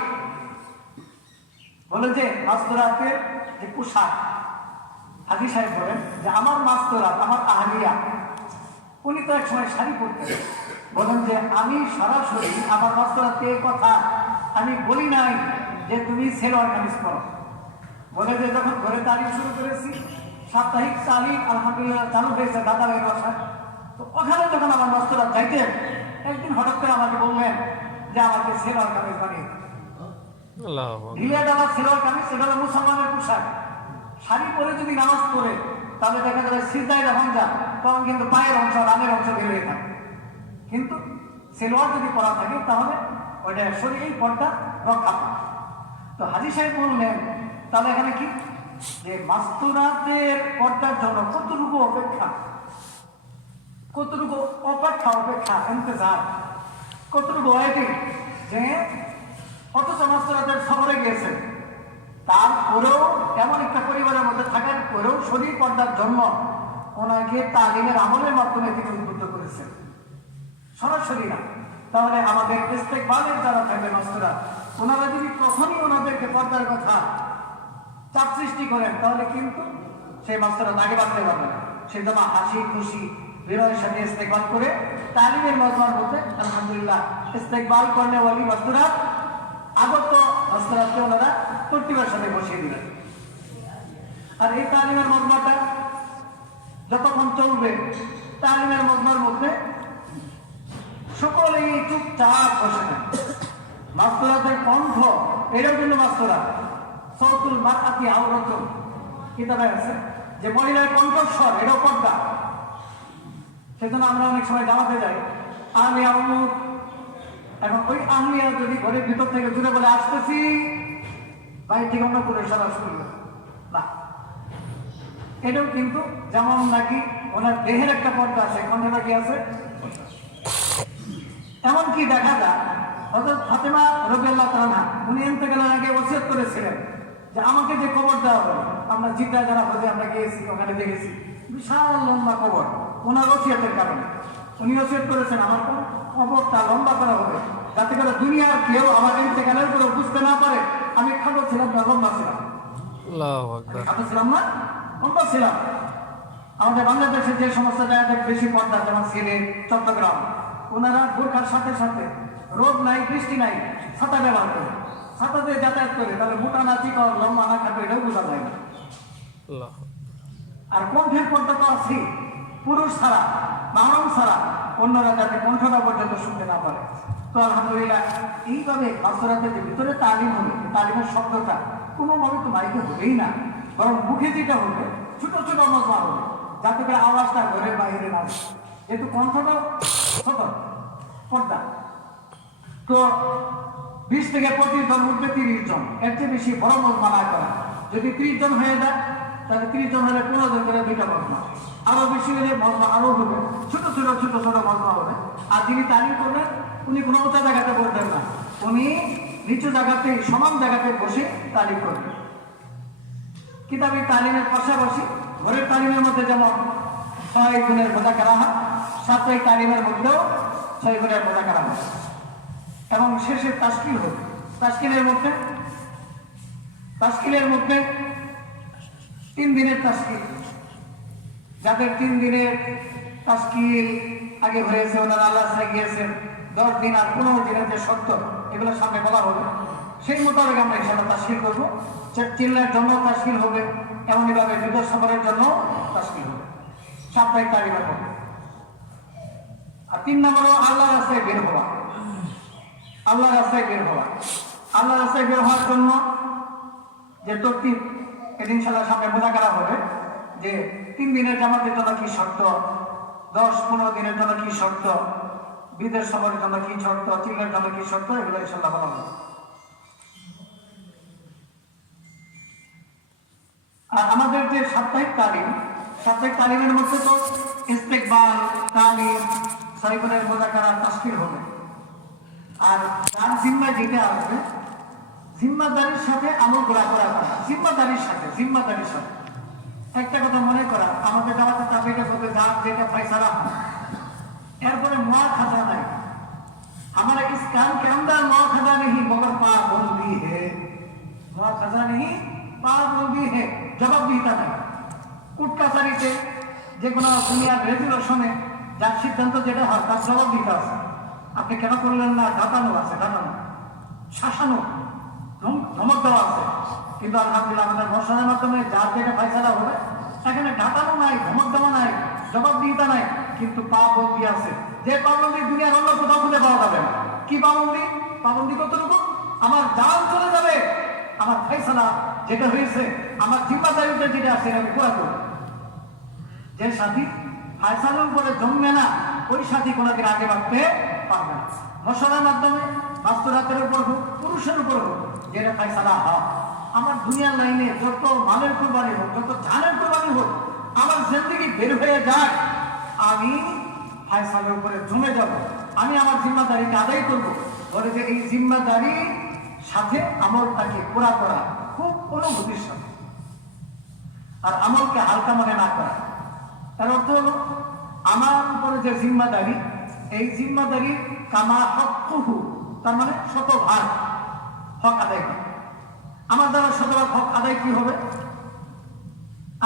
বলে যে মাস্তুরাতের যে পোশাক, হাজী সাহেব বলেন যে আমার মাস্তুরাত আমার আহলিয়া, উনি তো এক সময় শাড়ি পরতেন, বলেন যে আমি সরাসরি আমার মাস্তুরাতকে এই কথা আমি বলি নাই যে তুমি সেলোয়ার কামিজ পরো। বলে যে যখন ঘরে তালিম শুরু করেছি, সাপ্তাহিক তালিম আলহামদুলিল্লাহ চালু হয়েছে দাদারের বাসায়, তো ওখানে যখন আমার মাস্তুরাত যাইতেন একদিন হঠাৎ করে আমাকে বললেন যে আমাকে সেলোয়ার কামিজ বানিয়ে ঢিলে ডালা সেলোয়ার কামিজ, সেটা হলো মুসলমানের পোশাক। শাড়ি পরে যদি নামাজ পড়ে তাহলে দেখা যাবে সিজদায় যখন যান তখন কিন্তু পায়ের অংশ রানের অংশ বের হয়ে থাকে, কিন্তু সেলোয়ার যদি পরা থাকে তাহলে ওইটা শরীরেই পর্দা রক্ষা পায়। তো হাজী সাহেব বললেন তাহলে এখানে কি যে মাস্তুরাতের পর্দার জন্য কতটুকু অপেক্ষা ইন্তজার, কতটুকু ওয়েটিং, যে অথচ মাস্তুরাতের সফরে গিয়েছেন, তারপরেও এমন একটা পরিবারের মধ্যে থাকার পরেও শরীর পর্দার জন্য ওনাকে তালিমের আমলের মাধ্যমে থেকে উদ্বুদ্ধ করেছেন, সরাসরি না। তাহলে আমাদের ইস্তেকবালের যারা থাকবে মাস্তুরা, ওনারা যদি তখনই ওনাদেরকে পর্দার কথা চাপ সৃষ্টি করেন তাহলে কিন্তু সেই মাস্তুরা আগে বাঁচতে পারবে না। সে জমা হাসি খুশি বিনয়ের সাথে ইস্তেকবাল করে তালিমের মজমার মধ্যে আলহামদুলিল্লাহ ইস্তেকবাল কর্নেওয়ালি মাস্তুরা আগত মাস্তুরাতকে ওনারা তরতিবের সাথে বসিয়ে দিলেন। আর এই তালিমের মজমাটা যতক্ষণ চলবে তালিমের মজমার মধ্যে সকলেই চুপচাপ বসে নেন। মাস্তুরাতের কণ্ঠ এটাও কিন্তু মাস্তুরা সৌতুল মারআতি আওরাতুন কিতাবে আছে যে মহিলার কণ্ঠস্বর এটাও পর্দা। সেজন্য আমরা অনেক সময় জানাতে যাই আহলিয়া অমুক। এখন ওই আহলিয়া যদি ঘরের ভিতর থেকে দূরে বলে আসতেছি, বাইরে থেকে অন্য করে সরা শুরু না, এটাও কিন্তু যেমন নাকি ওনার দেহের একটা পর্দা আছে, কণ্ঠটা কি আছে। এমনকি দেখা যায় হযরত ফাতেমা রাদিয়াল্লাহু তাআলা উনি ইন্তেকালের আগে ওসিয়ত করেছিলেন যে আমাকে যে কবর দেওয়া হবে, আমরা জিদ্দা যারা হজে আমরা গিয়েছি ওখানে দেখেছি বিশাল লম্বা কবর, ওনার ওসিয়তের কারণে উনি ওসিয়ত করেছেন আমার কবরটা লম্বা করা হবে, যাতে করে দুনিয়ার কেউ আমার ইন্তেকালের পরে বুঝতে না পারে আমি খাটো ছিলাম না লম্বা ছিলাম। আল্লাহু আকবার। খাটো ছিলাম না লম্বা ছিলাম। আমাদের বাংলাদেশের যে সমস্ত জায়গায় বেশি পর্দা, যেমন সিলেট, চট্টগ্রাম, ওনারা বোরখার সাথে সাথে রোদ নাই বৃষ্টি নাই ছাতা ব্যবহার করে, ছাতা দিয়ে যাতায়াত করে, তাহলে মোটা না চিকা লম্বা না খাটো এটাও বোঝা যায় না। আল্লাহ। আর কণ্ঠের পর্দা তো আছে, পুরুষ ছাড়া মাহরম ছাড়া অন্যরা যাতে কণ্ঠটা পর্যন্ত শুনতে না পারে। তো আলহামদুলিল্লাহ এইভাবে বাচ্চাদের যে ভিতরে তালিম হবে, তালিমের শব্দটা কোনোভাবে তো মাইকে হবেই না, বরং মুখে যেটা হবে ছোট ছোট মজা হবে, যাতে করে আওয়াজটা ঘরের বাইরে না যায়, যেহেতু কণ্ঠটা ছোট পর্দা। তো 20 থেকে 25 জন উঠবে 30 জন, এর চেয়ে বেশি বড় মজমা না করা। যদি 30 জন হয়ে যায় তাহলে 30 জন হলে 15 জন করে 2টা মজমা, আরো বেশি হলে মজমা আরো হবে, ছোট ছোট ছোট ছোট মজমা হবে। আর যিনি তালিম করবেন উনি কোনো উঁচা জায়গাতে বসবেন না, উনি নিচু জায়গাতে সমান জায়গাতে বসে তালিম করবেন। কিতাবী তালিমের পাশাপাশি ঘরের তালিমের মধ্যে যেমন 6 গুণের মুযাকারা হয়, সাপ্তাহিক তালিমের মধ্যেও 6 গুণের মুযাকারা হয় এবং শেষে তাশকিল হবে। তাশকিলের মধ্যে 3 দিনের তাশকিল, যাদের 3 দিনের তাশকিল আগে হয়েছে ওনারা আল্লাহ গিয়েছেন 10 দিন আর 15 দিনের যে শর্ত এগুলো সামনে বলা হবে, সেই মোতাবেক আমরা ইনশাআল্লাহ তাশকিল করবো। চিল্লার জন্য তাশকিল হবে, এমনইভাবে বিদেশ সফরের জন্য তাশকিল হবে, সাপ্তাহিক তালিমের মধ্যে। আর 3 নম্বরও আল্লাহর রাস্তায় বের হওয়া। আল্লাহর রাস্তায় বের হওয়া, আল্লাহর রাস্তায় বের হওয়ার জন্য যে তরতিব এদিন ইনশাআল্লাহ সামনে মুযাকারা হবে, যে 3 দিনের জামাতের জন্য কি শর্ত, 10-15 দিনের জন্য কি শর্ত, বিদেশ সফরের জন্য কি শর্ত, চিল্লার জন্য কি শর্ত, এগুলো ইনশাআল্লাহ বলা হবে। আর আমাদের যে সাপ্তাহিক তালিমের মধ্যে তো ইস্তেকবাল, তালিম, সাইফুলের মুযাকারা, তাশকিল হবে। আর তার জিম্মা যেটা আসবে, জিম্মাদারির সাথে আমল করা, জিম্মাদারির সাথে একটা কথা মনে করা, আমাদের দাওয়াতে তাবলীগের মধ্যে যার যেটা ফয়সালা হয়, এরপরে মুআখাযা নাই। हमारा इस काम के अंदर मुआखजा नहीं मगर पाबंदी है, मुआखजा नहीं पाबंदी है, জবাবদিহিতা নাই। কুটকাচারিতে যে কোনো দুনিয়ার রেজুলেশনে যার সিদ্ধান্ত যেটা হয় তার জবাবদিহিতা আছে। আপনি কেন করলেন না, ঢাকানো আছে, ঢাকানো, শাসানো, ধমক দেওয়া আছে। কিন্তু আলহামদুলিল্লাহ আমাদের মশলার মাধ্যমে যার যেটা ফয়সালা হবে, এখানে ঢাকানো নাই, ধমক দেওয়া নাই, জবাবদিহিতা নাই, কিন্তু পাবন্দি আছে। যে পাবন্দি দুনিয়ার অন্য কোথাও খুঁজে পাওয়া যাবে না। কি পাবন্দি? পাবন্দি কতটুকু? আমার জান চলে যাবে, আমার ফয়সালা যেটা হয়েছে, আমার জিম্মাদারিতে যেটা আছে আমি পুরা করব। যে সাথী ফয়সালার উপরে জমবে না, ওই সাথী কোনোদিন আগে বাড়তে পারবে না। মশলার মাধ্যমে বাস্তুরাতের উপর হোক, পুরুষের উপর হোক, যেটা ফয়সালা হয়, আমার দুনিয়ার লাইনে যত মালের কোরবানি হোক, যত জানের কোরবানি হোক, আমার জিন্দেগি বের হয়ে যায়, আমি ফয়সালার উপরে জমে যাব, আমি আমার জিম্মাদারিকে আদায় করবো। বলে যে এই জিম্মাদারি সাথে আমলটাকে পুরা করা খুব অনুভূতির সাথে, আর আমলকে হালকা মনে না করা। তার অর্থ হলো আমার উপরে যে জিম্মাদারি, এই জিম্মাদারি কামা হকুহু, তার মানে শতভাগ হক আদায় করা। আমার দ্বারা শতভাগ হক আদায় কি হবে?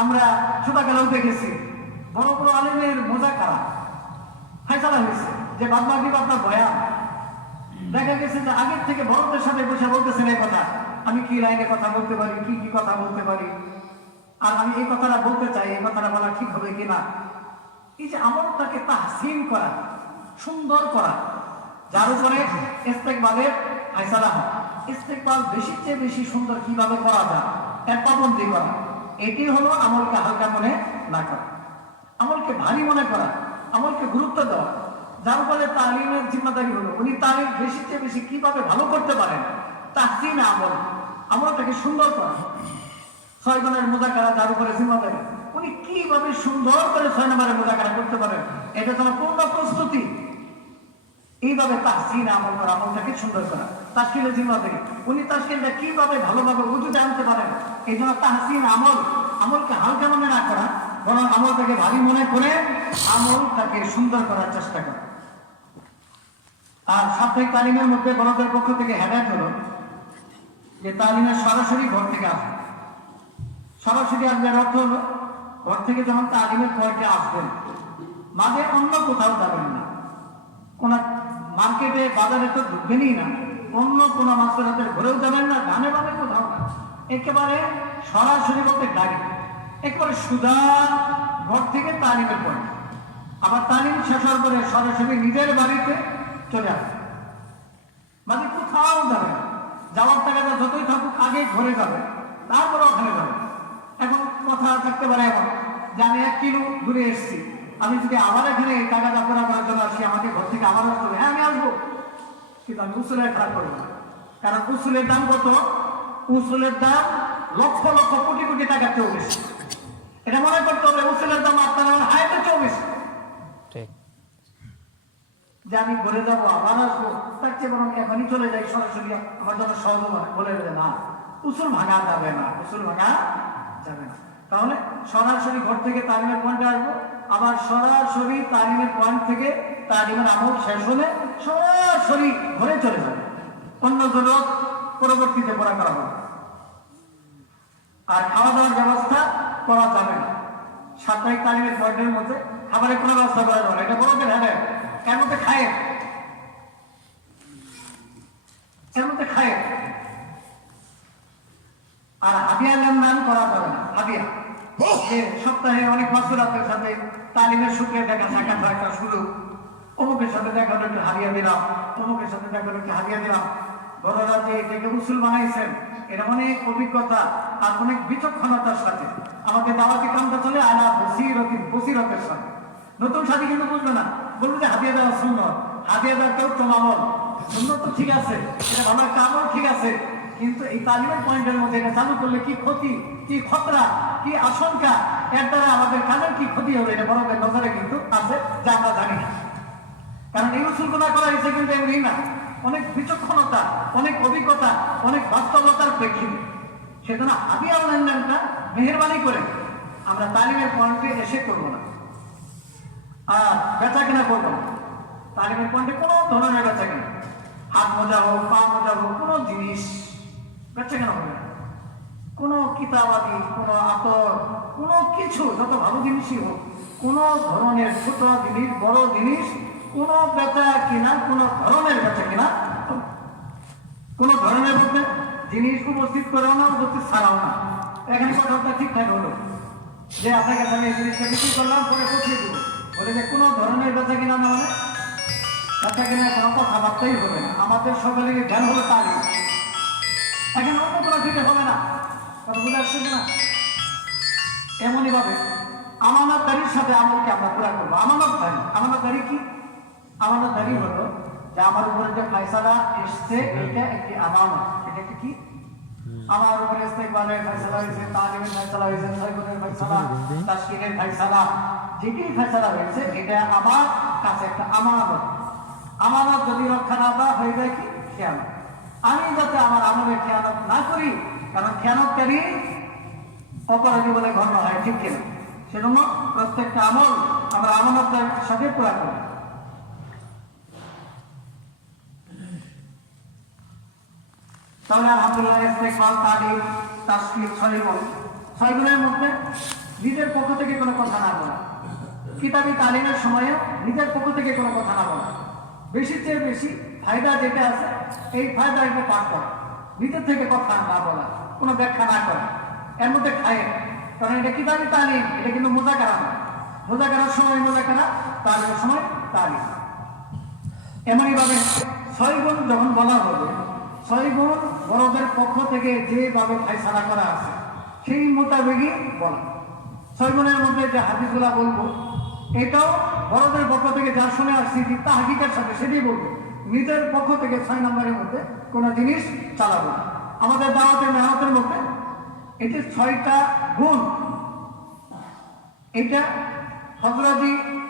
আমরা ছোটবেলাও দেখেছি বড় বড় আলেমের মুযাকারা ফয়সালা হয়েছে যে বাদ মাগরিব আপনার বয়ান, দেখা গেছে যে আগের থেকে বড়দের সাথে বসে বলতেছেন এই কথা, আমি কি লাইনে কথা বলতে পারি, কি কি কথা বলতে পারি, আর আমি এই কথাটা বলতে চাই, এই কথাটা বলা ঠিক হবে কিনা। এই যে আমলটাকে তাহসিন করা, সুন্দর করা, যার উপরে ইস্তেকবালের ফয়সালা হয়, ইস্তেকবাল বেশির চেয়ে বেশি সুন্দর কিভাবে করা যায় এর পাবন্দি করা, এটি হলো আমলকে হালকা মনে না করা, আমলকে ভারী মনে করা, আমলকে গুরুত্ব দেওয়া। যার ফলে তালিমের জিম্মাদারি হলো উনি তালিম বেশি চেয়ে বেশি কিভাবে ভালো করতে পারেন, তাহসিন আমল, আমলটাকে সুন্দর করা। 6 জনের মুযাকারা যার উপরে জিম্মাদারি, উনি কিভাবে সুন্দর করে 6 নম্বরের মুযাকারা করতে পারেন, এটা তো পূর্ণ প্রস্তুতি। এইভাবে তাহসিন আমল করা, আমলটাকে সুন্দর করা, তাশকিলের জিম্মাদারি। উনি তাশকিলটা কিভাবে ভালোভাবে উজুতে আনতে পারেন, এই জন্য তাহসিন আমল, আমলকে হালকা মনে না করা, বরং আমলটাকে ভারী মনে করে আমলটাকে সুন্দর করার চেষ্টা করা। আর সাপ্তাহিক তালিমের মধ্যে বড়দের পক্ষ থেকে হেদায়েত হলো যে তালিমের সরাসরি ঘর থেকে আসবে। সরাসরি আসবার অর্থ হলো ঘর থেকে যখন তালিমের পয়েন্টে আসবেন, মাঝে অন্য কোথাও যাবেন না, কোন মার্কেটে বাজারে তো ঢুকবেনই না, অন্য কোন মাস্টার ঘুরেও যাবেন না, ডানে বামে কোথাও না, একেবারে সরাসরি বলতে গাড়ি, একেবারে সুদা ঘর থেকে তালিমের পয়েন্ট। আবার তালিম শেষ হওয়ার পরে সরাসরি নিজের বাড়িতে চলে আসবে, মানে কোথাও যাবে না। যাওয়ার টাকাটা যতই থাকুক আগে ঘরে যাবে, তারপরে ওখানে যাবে। এখন কথা থাকতে পারে এমন যে আমি 1 কিলো দূরে এসেছি, আমি যদি আবার এখানে এই টাকাটা করার জন্য আসি, আমাকে ঘর থেকে আবার আসতে হবে, হ্যাঁ আমি আসবো, কিন্তু আমি উসুলের খারাপ করবো না। কারণ উসুলের দাম কত? উসুলের দাম লক্ষ লক্ষ কোটি কোটি টাকা চেয়েও বেশি। এটা মনে করতে হবে উসুলের দাম আপনার হাইতে চেয়েও বেশি। ঠিক। যে আমি ঘুরে যাবো আবার আসবো, তার চেয়ে বরং এখনই চলে যাই সরাসরি, আমার জন্য সহজ বলে দেবে না, উসুল ভাঙা যাবে না, উসুল ভাঙা যাবে না। তাহলে সরাসরি ঘর থেকে তালিমের পয়েন্টে আসবো, আবার সরাসরি তালিমের পয়েন্ট থেকে তালিমের আমল শেষ হলে সরাসরি ঘরে চলে যাবে, অন্য জরুরত পরবর্তীতে পড়া করা হবে। আর খাওয়া দাওয়ার ব্যবস্থা করা যাবে না। সাপ্তাহিক তালিমের পয়েন্টের মধ্যে খাবারের কোনো ব্যবস্থা করা যাবে না, এটা বড়দের হ্যাঁ, এর মধ্যে খায়, এর মধ্যে খায়। আর হাদিয়া লেনদেন করা যাবে না। হাদিয়া সপ্তাহে অনেক মাসুরাতের সাথে তালিমের সূত্রে দেখা সাক্ষাৎ হয়, একটা সুযোগ, অমুকের সাথে দেখা হলো একটু হাদিয়া দিলাম, অমুকের সাথে দেখা হলো একটু হাদিয়া দিলাম। বড়রা যে এটাকে উসুল বানাইছেন, এটা অনেক অভিজ্ঞতা আর অনেক বিচক্ষণতার সাথে আমাদের দাওয়াতি কামটা চলে আলা বসিরতের সাথে। নতুন সাথী কিন্তু বুঝবে না, বলবে যে হাদিয়া দেওয়া সুন্নত, হাদিয়া দেওয়ার কেউ তো আমল, সুন্নত তো ঠিক আছে, এটা ভালো একটা আমল ঠিক আছে, কিন্তু এই তালিমের পয়েন্টের মধ্যে এটা চালু করলে কি ক্ষতি, কি খতরা, কি আশঙ্কা, এর দ্বারা আমাদের কাজের কি ক্ষতি হবে, এটা বড়দের নজরে কিন্তু আছে, যা আমরা জানি না। কারণ এই উসুলগুলা করা হয়েছে কিন্তু এমনি না, অনেক বিচক্ষণতা, অনেক অভিজ্ঞতা, অনেক বাস্তবতার প্রেক্ষিতে। সেজন্য হাদিয়া লেনদেনটা মেহেরবানি করে আমরা তালিমের পয়েন্টে এসে করবো না, আর বেচা কিনা করবো না। তালিমের পয়েন্টে কোনো ধরনের বেচা কিনা, হাত মোজা হোক, পা মোজা হোক, কোনো জিনিস বেচা কেনা হবে না। কোনো কিতাবাদি, কোনো আতর, কোনো কিছু, যত ভালো জিনিসই হোক, কোনো ধরনের ছোট জিনিস, বড় জিনিস, কোনো বেচা কিনা, কোনো ধরনের বেচা কিনা, কোনো ধরনের মধ্যে জিনিস উপস্থিত করেও না, উপস্থিত ছাড়াও না। এখানে কথাটা ঠিকঠাক হলো যে আপনার কাছে আমি এই জিনিসটা বিক্রি করলাম, পরে পৌঁছে দিব, বলে যে কোনো ধরনের বেচা কিনা না, মানে বেচা কিনা কোনো কথাবার্তাই হবে না। আমাদের সকলের ধ্যান হলো তালিম, এখানে অন্য কোনো ফিটে হবে না, কথা বুঝে আসছে না? এমনই ভাবে আমানতদারির সাথে আমলকে আমরা পুরা করবো। আমানতদারি কি? আমানতদারি হলো যে আমার উপরে যে ফায়সালা এসছে, এটা একটি আমানত। এটা একটা কি? আমার উপরে ইস্তেকবালের ফায়সালা হয়েছে, তালিমের ফায়সালা হয়েছে, সয়গুনের ফায়সালা, তাশকিলের ফায়সালা, যেটি ফায়সালা হয়েছে, এটা আমার কাছে একটা আমানত। আমানত যদি রক্ষা না দেওয়া হয়ে যায় কি? খেয়ানত। আমি যাতে আমার আমলের খেয়ানত না করি, কারণ খেয়ানতকারী অপরাধী বলে গণ্য হয়, ঠিক কিনা? সেজন্য প্রত্যেকটা আমল আমরা আমানতের সাথে পুরা করি। তাহলে আলহামদুলিল্লাহ, ইস্তেকবাল, তালিম, তাশকিল, 6 গুণের মধ্যে নিজের পক্ষ থেকে কোনো কথা না বলা, কিতাবি তালিমের সময়ে নিজের পক্ষ থেকে কোনো কথা না বলা, বেশি চেয়ে বেশি ফায়দা যেটা আছে এই ফায়দা এটা পাঠ করা, নিজের থেকে কথা না বলা, কোনো ব্যাখ্যা না করা, এর মধ্যে খায়। কারণ এটা কিতাবি তালিম, এটা কিন্তু মুযাকারা না। মুযাকারার সময় মুযাকারা, তালিমের সময় তালিম। এমনই ভাবে 6 গুণ যখন বলা হবে, 6 গুণ বড়দের পক্ষ থেকে যেভাবে ফায়সালা করা আছে সেই মোতাবেকই বলা। 6 গুণের মধ্যে যে হাদিসগুলা বলবো এটাও বড়দের পক্ষ থেকে যা শুনে আসছি তা হাকিকার সাথে সেটাই বলবো, নিজের পক্ষ থেকে 6 নম্বরের মধ্যে কোনো জিনিস চালাবো না। আমাদের দাওয়াতের মেহনতের মধ্যে এটি 6টা গুণ। এটা হযরত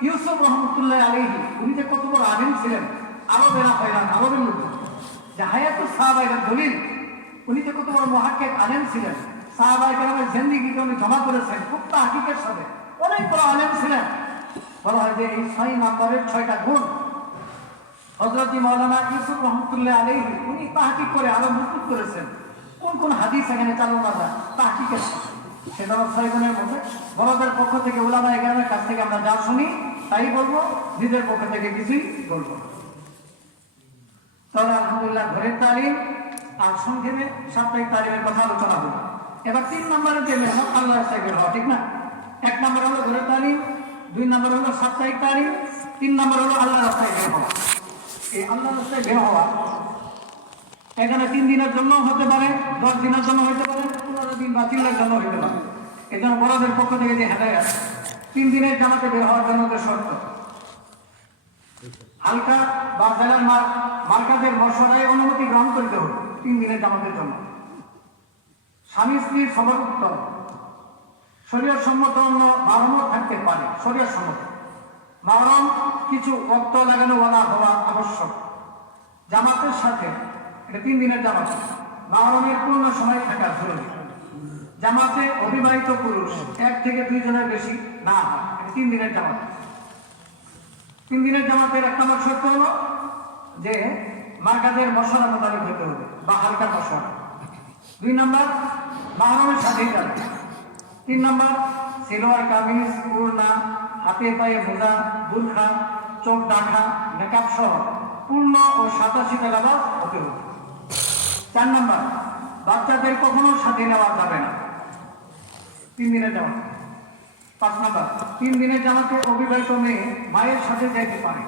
ইউসুফ রহমতুল্লাহ আলাইহি, উনি যে কত বড় আলিম ছিলেন, আরবেরা হয়রান, আরবের লোক যে হায়াতুস সাহাবায়ে দলিল, উনি যে কত বড় মুহাক্কিক আলেম ছিলেন, সাহাবায়ে কেরামের জিন্দেগিকে উনি জমা করেছেন খুব তাহকিকের সাথে, অনেক বড় আলেম ছিলেন। বলা হয় যে এই 6 নম্বরের 6টা গুণ হযরত মাওলানা ইউসুফ রহমতুল্লাহ আলাইহি উনি তাহকিক করে আরো মজবুত করেছেন। কোন কোন হাদিস এখানে চালানো যায় তাহকিকের সাথে, সেটা 6 গুণের মধ্যে বড়দের পক্ষ থেকে উলামায়ে কেরামের কাছ থেকে আমরা যা শুনি তাই বলবো, নিজের পক্ষ থেকে কিছুই বলবো না। তাহলে আলহামদুলিল্লাহ ঘরের তালিম আর সংক্ষেপে সাপ্তাহিক তালিমের কথা আলোচনা হলো। এবার 3 নম্বরে যে মেহনত আল্লাহর রাস্তায় বের হওয়া, ঠিক না? 1 নম্বর হলো ঘরের তালিম, 2 নম্বর হলো সাপ্তাহিক তালিম, 3 নম্বর হলো আল্লাহর রাস্তায় বের হওয়া। এই আল্লাহর রাস্তায় বের হওয়া এখানে 3 দিনের জন্য হতে পারে, 10 দিনের জন্য হতে পারে, 15 দিন বা 3 দিনের জন্য হতে পারে। এই জন্য বড়দের পক্ষ থেকে যে হেদায়েত 3 দিনের জামাতে বের হওয়ার জন্য যে শর্ত, হালকা বা জেলার মার্কাজের মশলায় অনুমতি গ্রহণ করতে হবে 3 দিনের জামাতের জন্য। স্বামী স্ত্রীর সবর উত্তম, শরীয়ত সম্মত অন্য মাহরমও থাকতে পারে। শরীয়ত সম্মত মাহরম কিছু অর্থ লাগানো বলা হওয়া আবশ্যক। জামাতের সাথে এটা 3 দিনের জামাত, মাহরমের পূর্ণ সময় থাকা জরুরি। জামাতে অবিবাহিত পুরুষ 1 থেকে 2 জনের বেশি না হয়, এটা 3 দিনের জামাত। 3 দিনের জামাতের 1 নম্বর শর্ত হলো যে মার্কাজের মশলা মোতাবেক হতে হবে বা হালকা মশলা। 2 নম্বর মাহরমের সাথেই যাবে। 3 নম্বর সিলোয়ার কামিজ, ওড়না, হাতে পায়ে মোজা, বুরখা, চোখ ঢাকা, মেকআপ সহ পূর্ণ ও সাদাসিধা লেবাস হতে হবে। 4 নম্বর বাচ্চাদের কখনো সাথে নেওয়া যাবে না 3 দিনের জামাত। 5 নম্বর 3 দিনের জামাতে অবিবাহিত মেয়ে মায়ের সাথে যেতে পারে।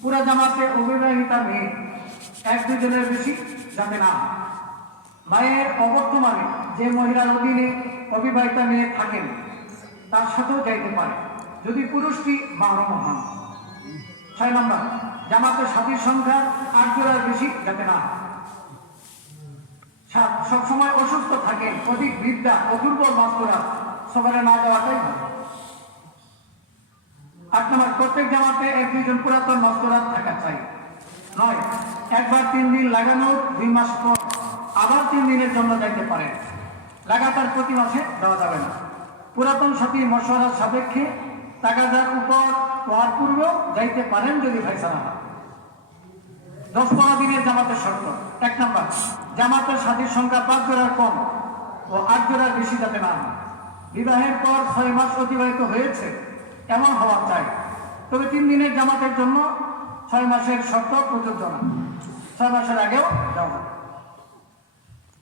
পুরা জামাতে অবিবাহিতা মেয়ে 1-2 জনের বেশি যাবে না। মায়ের অবর্তমানে যে মহিলার অধীনে অবিবাহিতা মেয়ে থাকেন তার সাথেও যাইতে পারে যদি পুরুষটি মাহরম হন। 6 নম্বর জামাতের সাথীর সংখ্যা 8 জনের বেশি যাবে না। 7 সবসময় অসুস্থ থাকেন, অধিক বৃদ্ধা ও দুর্বল মাস্তুরা সবারে না যাওয়াটাই ভালো। 8 নম্বর প্রত্যেক জামাতে 1-2 জন পুরাতন মাস্তুরা থাকা চাই। 9 একবার 3 দিন লাগানো 2 মাস পর আবার 3 দিনের জন্য যাইতে পারেন, লাগাতার প্রতি মাসে দেওয়া যাবে না। পুরাতন সাথী মশওয়ারার সাপেক্ষে তাগাদার উপর হওয়ার পূর্বেও যাইতে পারেন যদি ফায়সালা হয়। 10-15 দিনের জামাতের শর্ত। 1 নম্বর জামাতের সাথীর সংখ্যা 5 জোড়ার কম ও 8 জোড়ার বেশি যাতে না হয়। বিবাহের পর 6 মাস অতিবাহিত হয়েছে এমন হওয়া চাই, তবে 3 দিনের জামাতের জন্য 6 মাসের শর্ত প্রযোজ্য না, 6 মাসের আগেও যাওয়া।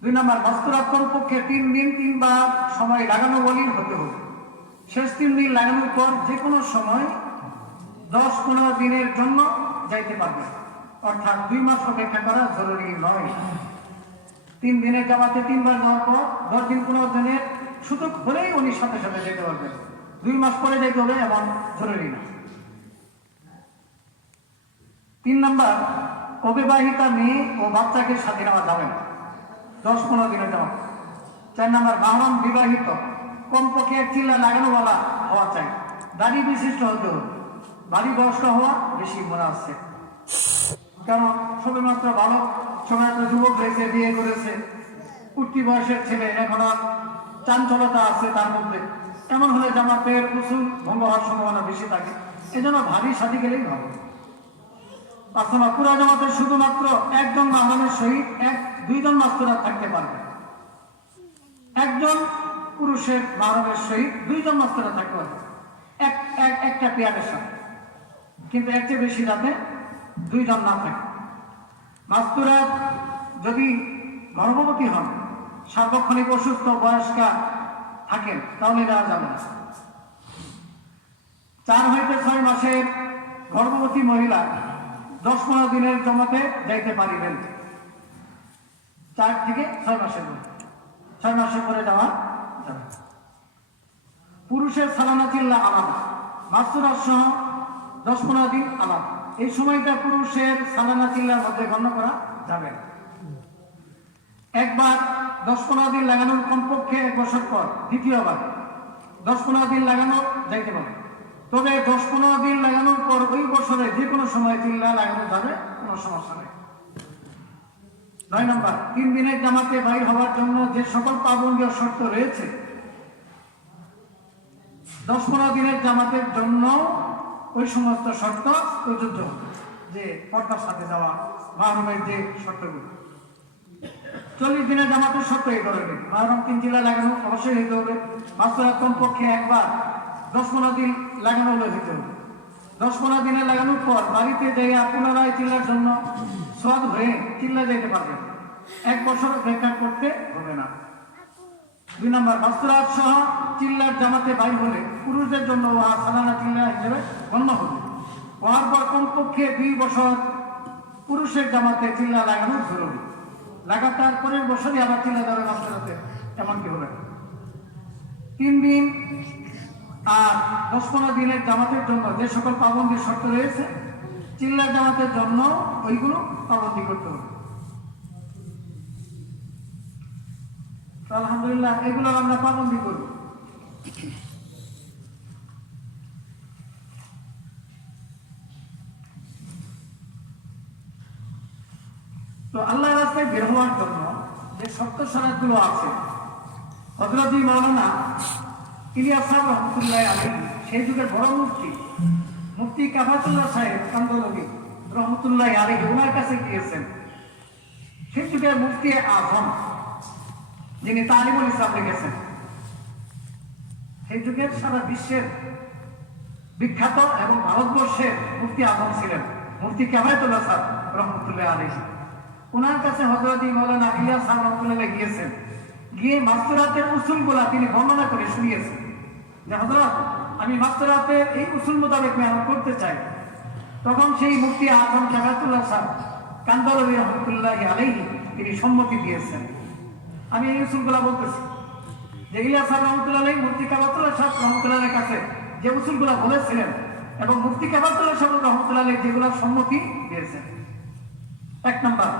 2 নম্বর মাস্তুরাত কমপক্ষে 3 দিন 3 বার সময় লাগানো বলির হতে হবে। শেষ 3 দিন লাগানোর পর যে কোনো সময় 10-15 দিনের জন্য যাইতে পারবে, অর্থাৎ 2 মাস অপেক্ষা করা জরুরি নয়। 3 দিনের জামাতে 3 বার যাওয়ার পর 10 দিন 15 দিনের সুযোগ হলেই উনি সাথে সাথে যেতে পারবেন, 2 মাস পরে যেতে হবে এমন জরুরি না। 3 নম্বর অবিবাহিতা মেয়ে ও বাচ্চাকে সাথে নেওয়া যাবে না 10-15 দিনের জামাত। 4 নম্বর মাহরম বিবাহিত কমপক্ষে 1 চিল্লা লাগানো বলা হওয়া চাই, দাড়ি বিশিষ্ট হতে হবে, বাড়ি বয়স্ক হওয়া বেশি মনে আসছে, কারণ সবেমাত্র ভালো সবেমাত্র যুবক হয়েছে, বিয়ে করেছে, উঠতি বয়সের ছেলে, এখনো চাঞ্চলতা আছে তার মধ্যে, এমন হলে জামাতের উসুল ভঙ্গ হওয়ার সম্ভাবনা বেশি থাকে, এজন্য ভারী সাথী গেলেই ভালো। 5 নম্বর পুরা জামাতের শুধুমাত্র 1 জন মাহরমের সহিত 1-2 জন মাস্তুরা থাকতে পারবে। 1 জন পুরুষের মাহরমের সহিত 2 জন মাস্তুরা থাকতে পারবে একটা পেয়ারের সাথে, কিন্তু এর চেয়ে বেশি যাতে 2 জন না থাকে। মাস্তুরা যদি গর্ভবতী হন, সার্বক্ষণিক অসুস্থ বয়স্কা থাকেন তাহলে নেওয়া যাবে না। 4 হইতে 6 মাসের গর্ভবতী মহিলা 10-15 দিনের জমাতে যাইতে পারিবেন। 4 থেকে 6 মাসের মধ্যে, 6 মাসের পরে যাওয়া যাবে। পুরুষের সালানা চিল্লা আলাদা, মাস্তুরাত সহ 10-15 দিন আলাদা। এই সময়টা পুরুষের সালানা চিল্লার মধ্যে গণ্য করা যাবে না। একবার 10-15 দিন লাগানোর কমপক্ষে 1 বছর পর দ্বিতীয়বার 10-15 দিন লাগানো যাইতে পারে। তবে 10-15 দিন লাগানোর পর ওই বছরে যে কোনো সময় চিল্লা লাগানো যাবে, কোনো সমস্যা নেই। 9 নম্বর, 3 দিনের জামাতে বাইর হওয়ার জন্য যে সকল পাবন্দি ও শর্ত রয়েছে 10-15 দিনের জামাতের জন্য ওই সমস্ত শর্ত প্রযোজ্য হবে, যে পর্দার সাথে যাওয়া, মাহরমের যে শর্তগুলো। 40 দিনের জামাতের শর্ত এই ধরনের। মাহরম 3 চিল্লা লাগানো অবশ্যই হইতে হবে। মাস্তুরাত কমপক্ষে একবার 10-15 দিন লাগানো হলে হইতে হবে। 10-15 দিনে লাগানোর পর বাড়িতে যাইয়া পুনরায় চিল্লার জন্য সদ হয়ে চিল্লা যাইতে পারবে। 1 বছর অপেক্ষা করতে হবে না। 2 নম্বর, মাস্তুরাত সহ চিল্লার জামাতে বাইর হলে পুরুষদের জন্য উহা সালানা চিল্লা হিসেবে গণ্য হবে। হওয়ার পর কমপক্ষে 2 বছর পুরুষের জামাতে চিল্লা লাগানো জরুরি। লাগাতার পরের বছরই আবার চিল্লা যাবে মাস্তুরাতে, এমন কি হবে। 3 দিন আর 10-15 দিনের জামাতের জন্য যে সকল পাবন্দির শর্ত রয়েছে চিল্লার জামাতের জন্য ওইগুলো পাবন্দি করতে হবে। তো আলহামদুলিল্লাহ এগুলো আমরা পাবন্দি করব। তো আল্লাহর রাস্তায় বের হওয়ার জন্য যে শর্ত শরাতগুলো আছে, হযরত মাওলানা ইলিয়াস সাহেব রহমতুল্লাহ আলাইহি সেই যুগের বড় মুফতি কাফাতুল্লাহ সাহেব কান্দলবি রহমতুল্লাহ আলাইহি ওনার কাছে গিয়েছেন। সেই যুগের মুফতি আজম যিনি তালিমুল ইসলাম লিখেছেন, সেই যুগের সারা বিশ্বের বিখ্যাত এবং ভারতবর্ষের মুফতি আজম ছিলেন মুফতি কাফাতুল্লাহ সাহেব রহমতুল্লাহ আলাইহি। ওনার কাছে হযরত মাওলানা ইলিয়াস সাহেব রহমতুল্লাহ গিয়েছেন। গিয়ে মাস্তুরাতের উসুলগুলা তিনি বর্ণনা করে শুনিয়েছেন যে হযরত আমি মাস্তুরাতের এই উসুল মোতাবেক মেহনত করতে চাই। তখন সেই মুফতি আজম কাফাতুল্লাহ সাহেব কান্দলবি রহমতুল্লাহ আলাইহি তিনি সম্মতি দিয়েছেন। আমি এই উসুলগুলা বলতেছি যে ইলিয়াস সাহেব রহমতুল্লাহ আলাইহি মুফতি কাফাতুল্লাহ সাহেব রহমতুল্লাহের কাছে যে উসুলগুলা বলেছিলেন এবং মুফতি কাফাতুল্লাহ সাহেব রহমতুল্লাহ আলাইহি যেগুলা সম্মতি দিয়েছেন। 1 নম্বর,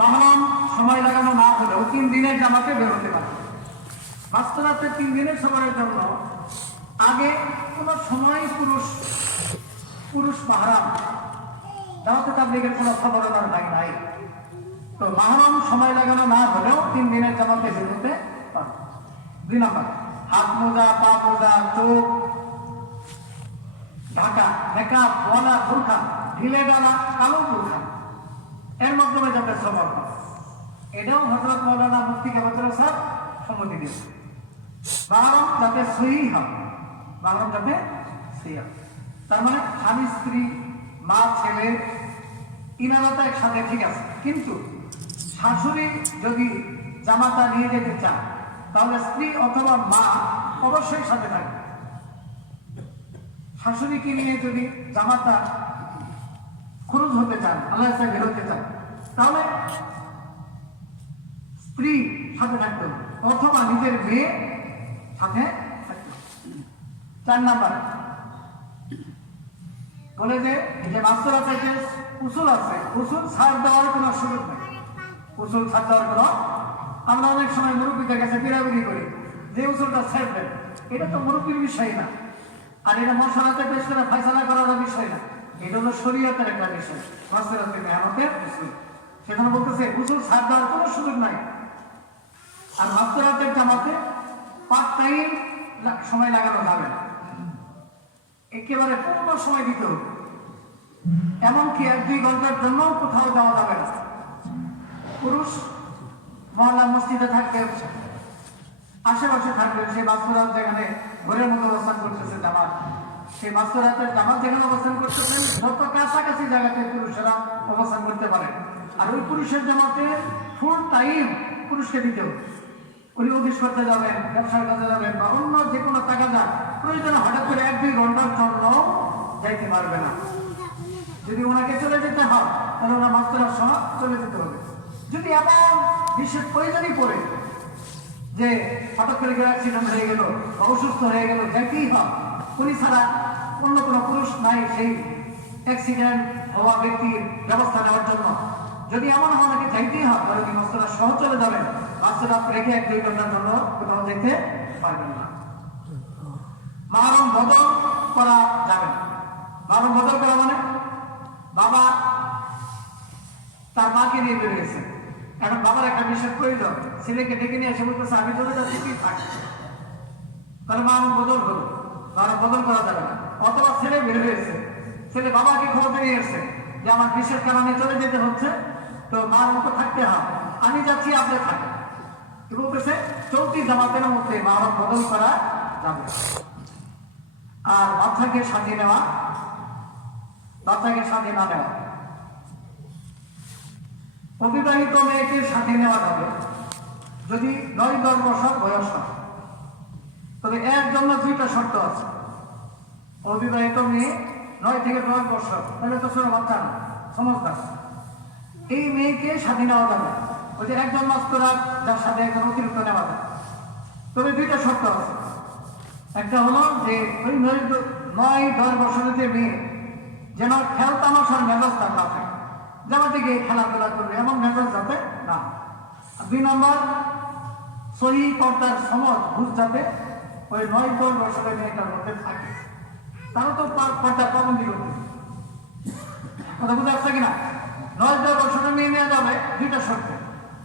মাহরম সময় লাগানো না হলেও 3 দিনের জামাতে বের হতে পারে। মাস্তুরাতে 3 দিনের সময়ের জন্য আগে কোন সময় পুরুষ মাহরাম দাওয়াতে তাবলীগের কোনো খবরদার নাই। তো মাহরম সময় লাগানো না হলেও 3 দিনের জামাতে বের হতে পারে। 2 নম্বর, হাত মোজা, পা মোজা, চোখ ঢাকা, মেকআপ, ওয়ালা, বোরখা, ঢিলে ডালা, কালো বোরখা এর মাধ্যমে যাতে সবর হয়, এটাও হযরত মাওলানা মুফতি কাফাতুল্লাহ সাহেব সম্মতি দিয়েছে। মাহরম যাতে সহিহ হয়, মাহরম যাতে সহিহ হয়, তার মানে স্বামী স্ত্রী মা ছেলে ইনারা তো একসাথে ঠিক আছে, কিন্তু শাশুড়ি যদি জামাতা নিয়ে যেতে চান তাহলে স্ত্রী অথবা মা অবশ্যই সাথে থাকবে। শাশুড়িকে নিয়ে যদি জামাতা খুরুজ হতে চান, আল্লাহ সাহেব বেরোতে চান, তাহলে স্ত্রী সাথে থাকতে হবে অথবা নিজের মেয়ে সাথে থাকতে হবে। 4 নাম্বার বলে যে মাস্তুরাতের যে উসুল আছে, উসুল ছাড় দেওয়ার কোনো সুযোগ নেই। উসুল ছাড় দেওয়ার কোনো, আমরা অনেক সময় মুরব্বীদের কাছে বিড়াবিড়ি করি যে উসুলটা ছেড়ে দেন, এটা তো মুরব্বীর বিষয় না, আর এটা মশলাতে পেশ করে ফয়সালা করার বিষয় না, এটা হলো শরীয়তের একটা বিষয়, মাস্তুরাতের মেহনতের উসুল। সেখানে বলতেছে উসুল ছাড় দেওয়ার কোনো সুযোগ নাই। আর মাস্তুরাতের জামাতে পার্ট টাইম সময় লাগানো যাবে না, একেবারে পূর্ণ সময় দিতে হবে। এমনকি 1-2 ঘন্টার জন্য কোথাও যাওয়া যাবে না। পুরুষ মহল্লা মসজিদে থাকবে, আশেপাশে থাকবে, সেই মাস্তুরাত যেখানে ঘরের মতো অবস্থান করতেছে জামাত, সেই মাস্তুরাতের জামাত যেখানে অবস্থান করতেছেন যত কাছাকাছি জায়গাতে পুরুষেরা অবস্থান করতে পারে। আর ওই পুরুষের জামাতে ফুল টাইম পুরুষকে দিতে হবে। উনি অফিস করতে যাবেন, ব্যবসার কাজে যাবেন বা অন্য যে কোনো টাকা যান, প্রয়োজনে হঠাৎ করে 1-2 ঘন্টার জন্য যাইতে পারবে না। যদি ওনাকে চলে যেতে হয় তাহলে ওনার মাস্তুরাত সময় চলে যেতে হবে। যদি এমন বিশেষ প্রয়োজনই পড়ে যে হঠাৎ করে কেউ অ্যাক্সিডেন্ট হয়ে গেল বা অসুস্থ হয়ে গেল, যাইতেই হয়, উনি ছাড়া অন্য কোনো পুরুষ নাই সেই অ্যাক্সিডেন্ট হওয়া ব্যক্তির ব্যবস্থা নেওয়ার জন্য। যদি এমন হয় ওনাকে যাইতেই হয়, তাহলে উনি মস্তরা সহ চলে যাবেন, মস্তরা রেখে 1-2 ঘন্টার জন্য কোথাও যেতে পারবেন না। মাহরম বদল করা যাবে না। মাহরম বদল করা মানে বাবা তার মাকে নিয়ে বেরিয়ে গেছে, এখন বাবার একটা বিশেষ প্রয়োজন, ছেলেকে ডেকে নিয়ে এসে বলতেছে আমি চলে যাচ্ছি, তুই থাক, তাহলে মাহরম বদল হলো, মাহরম বদল করা যাবে না। অথবা ছেলে বের হয়েছে, ছেলে বাবাকে খবর দিয়ে এসছে যে আমার বিশেষ কারণে চলে যেতে হচ্ছে, তো মাহরম তো থাকতে হয়, আমি যাচ্ছি আপনি থাকেন, কি বলতেছে চলতি জামাতের মধ্যে মাহরম বদল করা যাবে। আর বাচ্চাকে সাজিয়ে নেওয়া, বাচ্চাকে সাজিয়ে না নেওয়া, অবিবাহিত মেয়েকে সাথে নেওয়া যাবে যদি 9-10 বছর বয়স হয়। তবে এর জন্য 2টা শর্ত আছে। অবিবাহিত মেয়ে 9 থেকে 10 বছর, তাহলে তো ছোট বাচ্চা না, সমজদার, এই মেয়েকে সাথে নেওয়া যাবে। ওই যে একজন মাস্তরা যার সাথে একজন অতিরিক্ত নেওয়া যাবে। তবে 2টা শর্ত আছে। একটা হলো যে ওই 9-10 বছরের যে মেয়ে যেন খেল তামাশার মেজাজ তার না থাকে, জামাতে গিয়ে খেলাধুলা করবে এমন মেজাজ যাতে না। 2 নম্বর, সহি পর্দার সমজ বুঝ যাতে ওই 9-10 বছরের মেয়েটার মধ্যে থাকে, তারও তো পর্দার পাবন্দি করতে। কথা বুঝে আসছে কিনা? 9-10 বছরের মেয়ে নেওয়া যাবে 2টা শর্তে।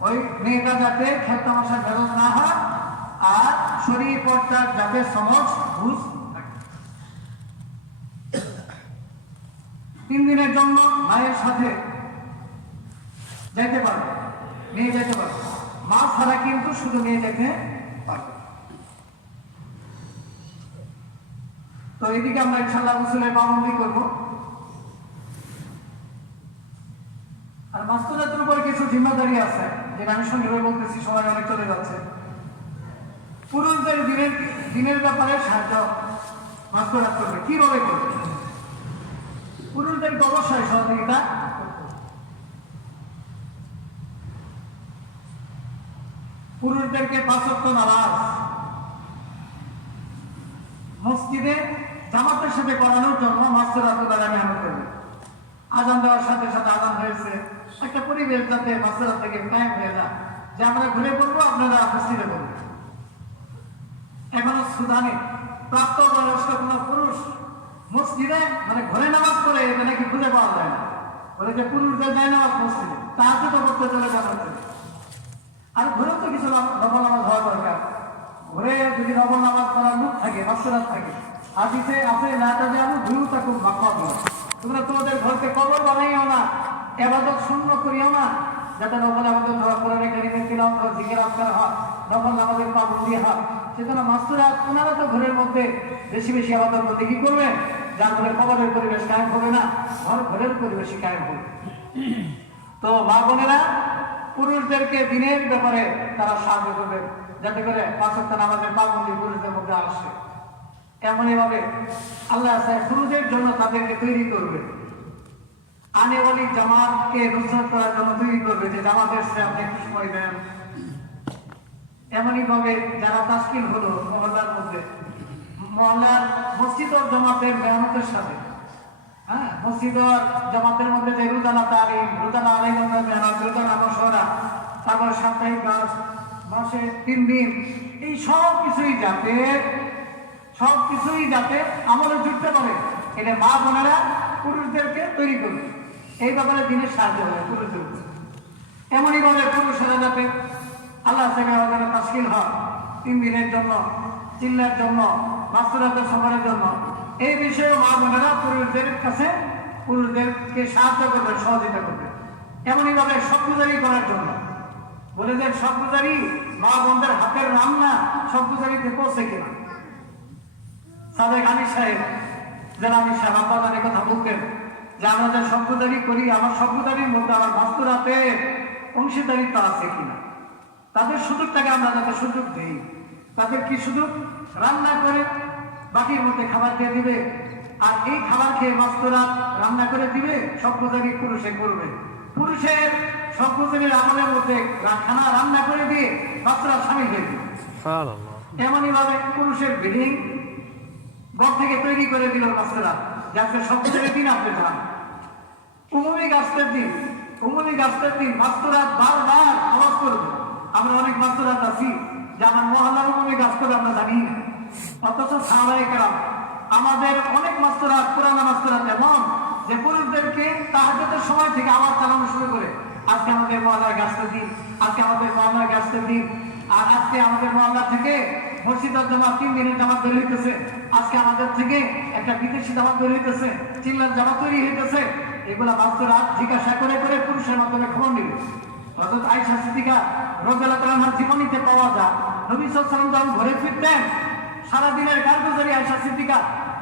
ওই মেয়েটা যাতে খেল তামাশার মেজাজ না হয়, আর শরীর পর্দার যাতে সমজ বুঝ থাকে। 3 দিনের জন্য মায়ের সাথে যাইতে পারবে, মেয়ে যেতে পারবে, মা ছাড়া কিন্তু শুধু মেয়ে যেতে পারবে। তো এদিকে আমরা ইনশাআল্লাহ গোসলের পাবন্দি করবো। আর মাস্তুরাতের উপর কিছু জিম্মাদারি আছে, যেটা আমি সঙ্গে বলতেছি, সবাই অনেক চলে যাচ্ছে। পুরুষদের দিনের ব্যাপারে সাহায্য মাস্তুরাত করবে, কিভাবে করবে? পুরুষদের অবশ্যই সহযোগিতা, পুরুষদেরকে 5 ওয়াক্ত নামাজ মসজিদে জামাতের সাথে করানোর জন্য মাস্তুরাতের দ্বারা মেহনত করবে। আজান দেওয়ার সাথে সাথে আজান হয়েছে, একটা পরিবেশ যাতে মাস্তুরাত থেকে কায়েম হয়ে যায়, যে আমরা ঘুরে পড়বো, আপনারা মসজিদে পড়বেন। এখনো সুদানে প্রাপ্তবয়স্ক কোন পুরুষ মসজিদে মানে ঘরে নামাজ পড়ে এটা নাকি খুঁজে পাওয়া যায় না। বলে যে পুরুষদের যায় নামাজ মসজিদে, তাহাতে তো করতে চলে যাচ্ছে। আর ঘরেও তো কিছু নফল নামাজ হওয়া দরকার। ঘরে যদি নফল নামাজ পড়ার মুখ থাকে, মাসরাত থাকে, হাদিসে আছে না তাজাবু বুয়ুতাকুম মাকাবির, তোমরা তোমাদের ঘরকে কবর বানাইও না, ইবাদত শূন্য করিও না, যাতে নফল ইবাদত হয়, কোরআনে কারীমের তিলাওয়াত হয়, জিকির আজকার হয়, নফল নামাজের পাবন্দি হয়। সেজন্য মাসরাত ওনারা তো ঘরের মধ্যে বেশি বেশি ইবাদত করতে কি করবেন, যার ফলে কবরের পরিবেশ কায়েম হবে না, ঘরের পরিবেশই কায়েম হবে। তো মা বোনেরা পুরুষদেরকে দিনের ব্যাপারে তারা সাহায্য করবেন, যাতে করে 5 ওয়াক্ত নামাজের পাবন্দি পুরুষদের মধ্যে আসে। এমনই ভাবে আল্লাহ পুরুষদের জন্য তাদেরকে তৈরি করবে, আনেওয়ালি জামাতকে নুসরত করার জন্য তৈরি করবে, যে জামাতের সে আপনি একটু সময় দেন। এমনই ভাবে যারা তাশকিল হলো মহল্লার মধ্যে, মহল্লার মসজিদ ও জামাতের মেহনতের সাথে, হ্যাঁ, মসজিদ ও জামাতের মধ্যে যে রোজানা তালিম, রোজানা আলাইমতের মেহনত, রোজানা মশওয়ারা, তারপর সাপ্তাহিক ক্লাস, মাসে 3 দিন, এই সব কিছুই যাতে আমলে জুটতে পারে, এটা মা বোনেরা পুরুষদেরকে তৈরি করবে। এই ব্যাপারে দিনের সাহায্য হবে পুরুষদের। এমনই ভাবে পুরুষেরা যাতে আল্লাহ থেকে তাশকিল হয় 3 দিনের জন্য, চিল্লার জন্য, মাসরাতের সফরের জন্য, এই বিষয়ে মা বোনেরা পুরুষদের কাছে পুরুষদেরকে সাহায্য করবে, সহযোগিতা করবে। এমনই ভাবে সবগুজারি করার জন্য বলে যে সবগুজারি মা বোনদের হাতের রান্না সবগুজারিতে পৌঁছে কিনা। সাবেক আমির সাহেব, জেলা আমির সাহেব আব্বাদানের কথা বলতেন যে আমরা যে সবগুজারি করি, আমার সবগুজারির মধ্যে আমার মাস্তুরাতে অংশীদারিত্ব আছে কিনা, তাদের সুযোগটাকে আমরা যাতে সুযোগ দিই। তাদের কি সুযোগ? রান্না করে বাকির মধ্যে খাবার দিয়ে দিবে, আর এই খাবার খেয়ে মাস্তুরাত রান্না করে দিবে, সবগুজারি পুরুষে করবে। পুরুষের সবগুজারির আমলের মধ্যে খানা রান্না করে দিয়ে মাস্তুরাত সামিল হয়ে দিবে। সুবহানাল্লাহ। এমনই ভাবে পুরুষের বিল্ডিং ঘর থেকে তৈরি করে দিল মাস্টাররা, যাতে সব থেকে দিন আপনি যান উমুমি গাছের দিন, উমুমি গাছের দিন মাস্টাররা বারবার আওয়াজ করবে। আমরা অনেক মাস্টাররা আছি যে আমার মহল্লার উমুমি গাছ করে আমরা জানি না, অথচ সাহাবায়ে কেরাম আমাদের অনেক মাস্টাররা, পুরানা মাস্টাররা তেমন যে পুরুষদেরকে তাহাজ্জুদের সময় থেকে আওয়াজ চালানো শুরু করে, আজকে আমাদের মহল্লার গাছের দিন, আজকে আমাদের মহল্লার গাছের দিন, আর আজকে আমাদের মহল্লা থেকে মসজিদের জামাত 3 দিনের জামাত তৈরি হইতেছে, আজকে আমাদের থেকে একটা বিদেশি জামাত তৈরি হইতেছে, চিল্লার জামাত তৈরি হইতেছে। এগুলা মাস্টাররা জিজ্ঞাসা করে করে পুরুষের মাধ্যমে খবর নিল। হযরত আয়েশা সিদ্দিকা রাদিয়াল্লাহু তাআলার জীবনীতে পাওয়া যায়, নবী সাল্লাল্লাহু আলাইহি ওয়াসাল্লাম যখন ঘরে ফিরতেন সারাদিনের কারগুজারি আয়েশা সিদ্দিকা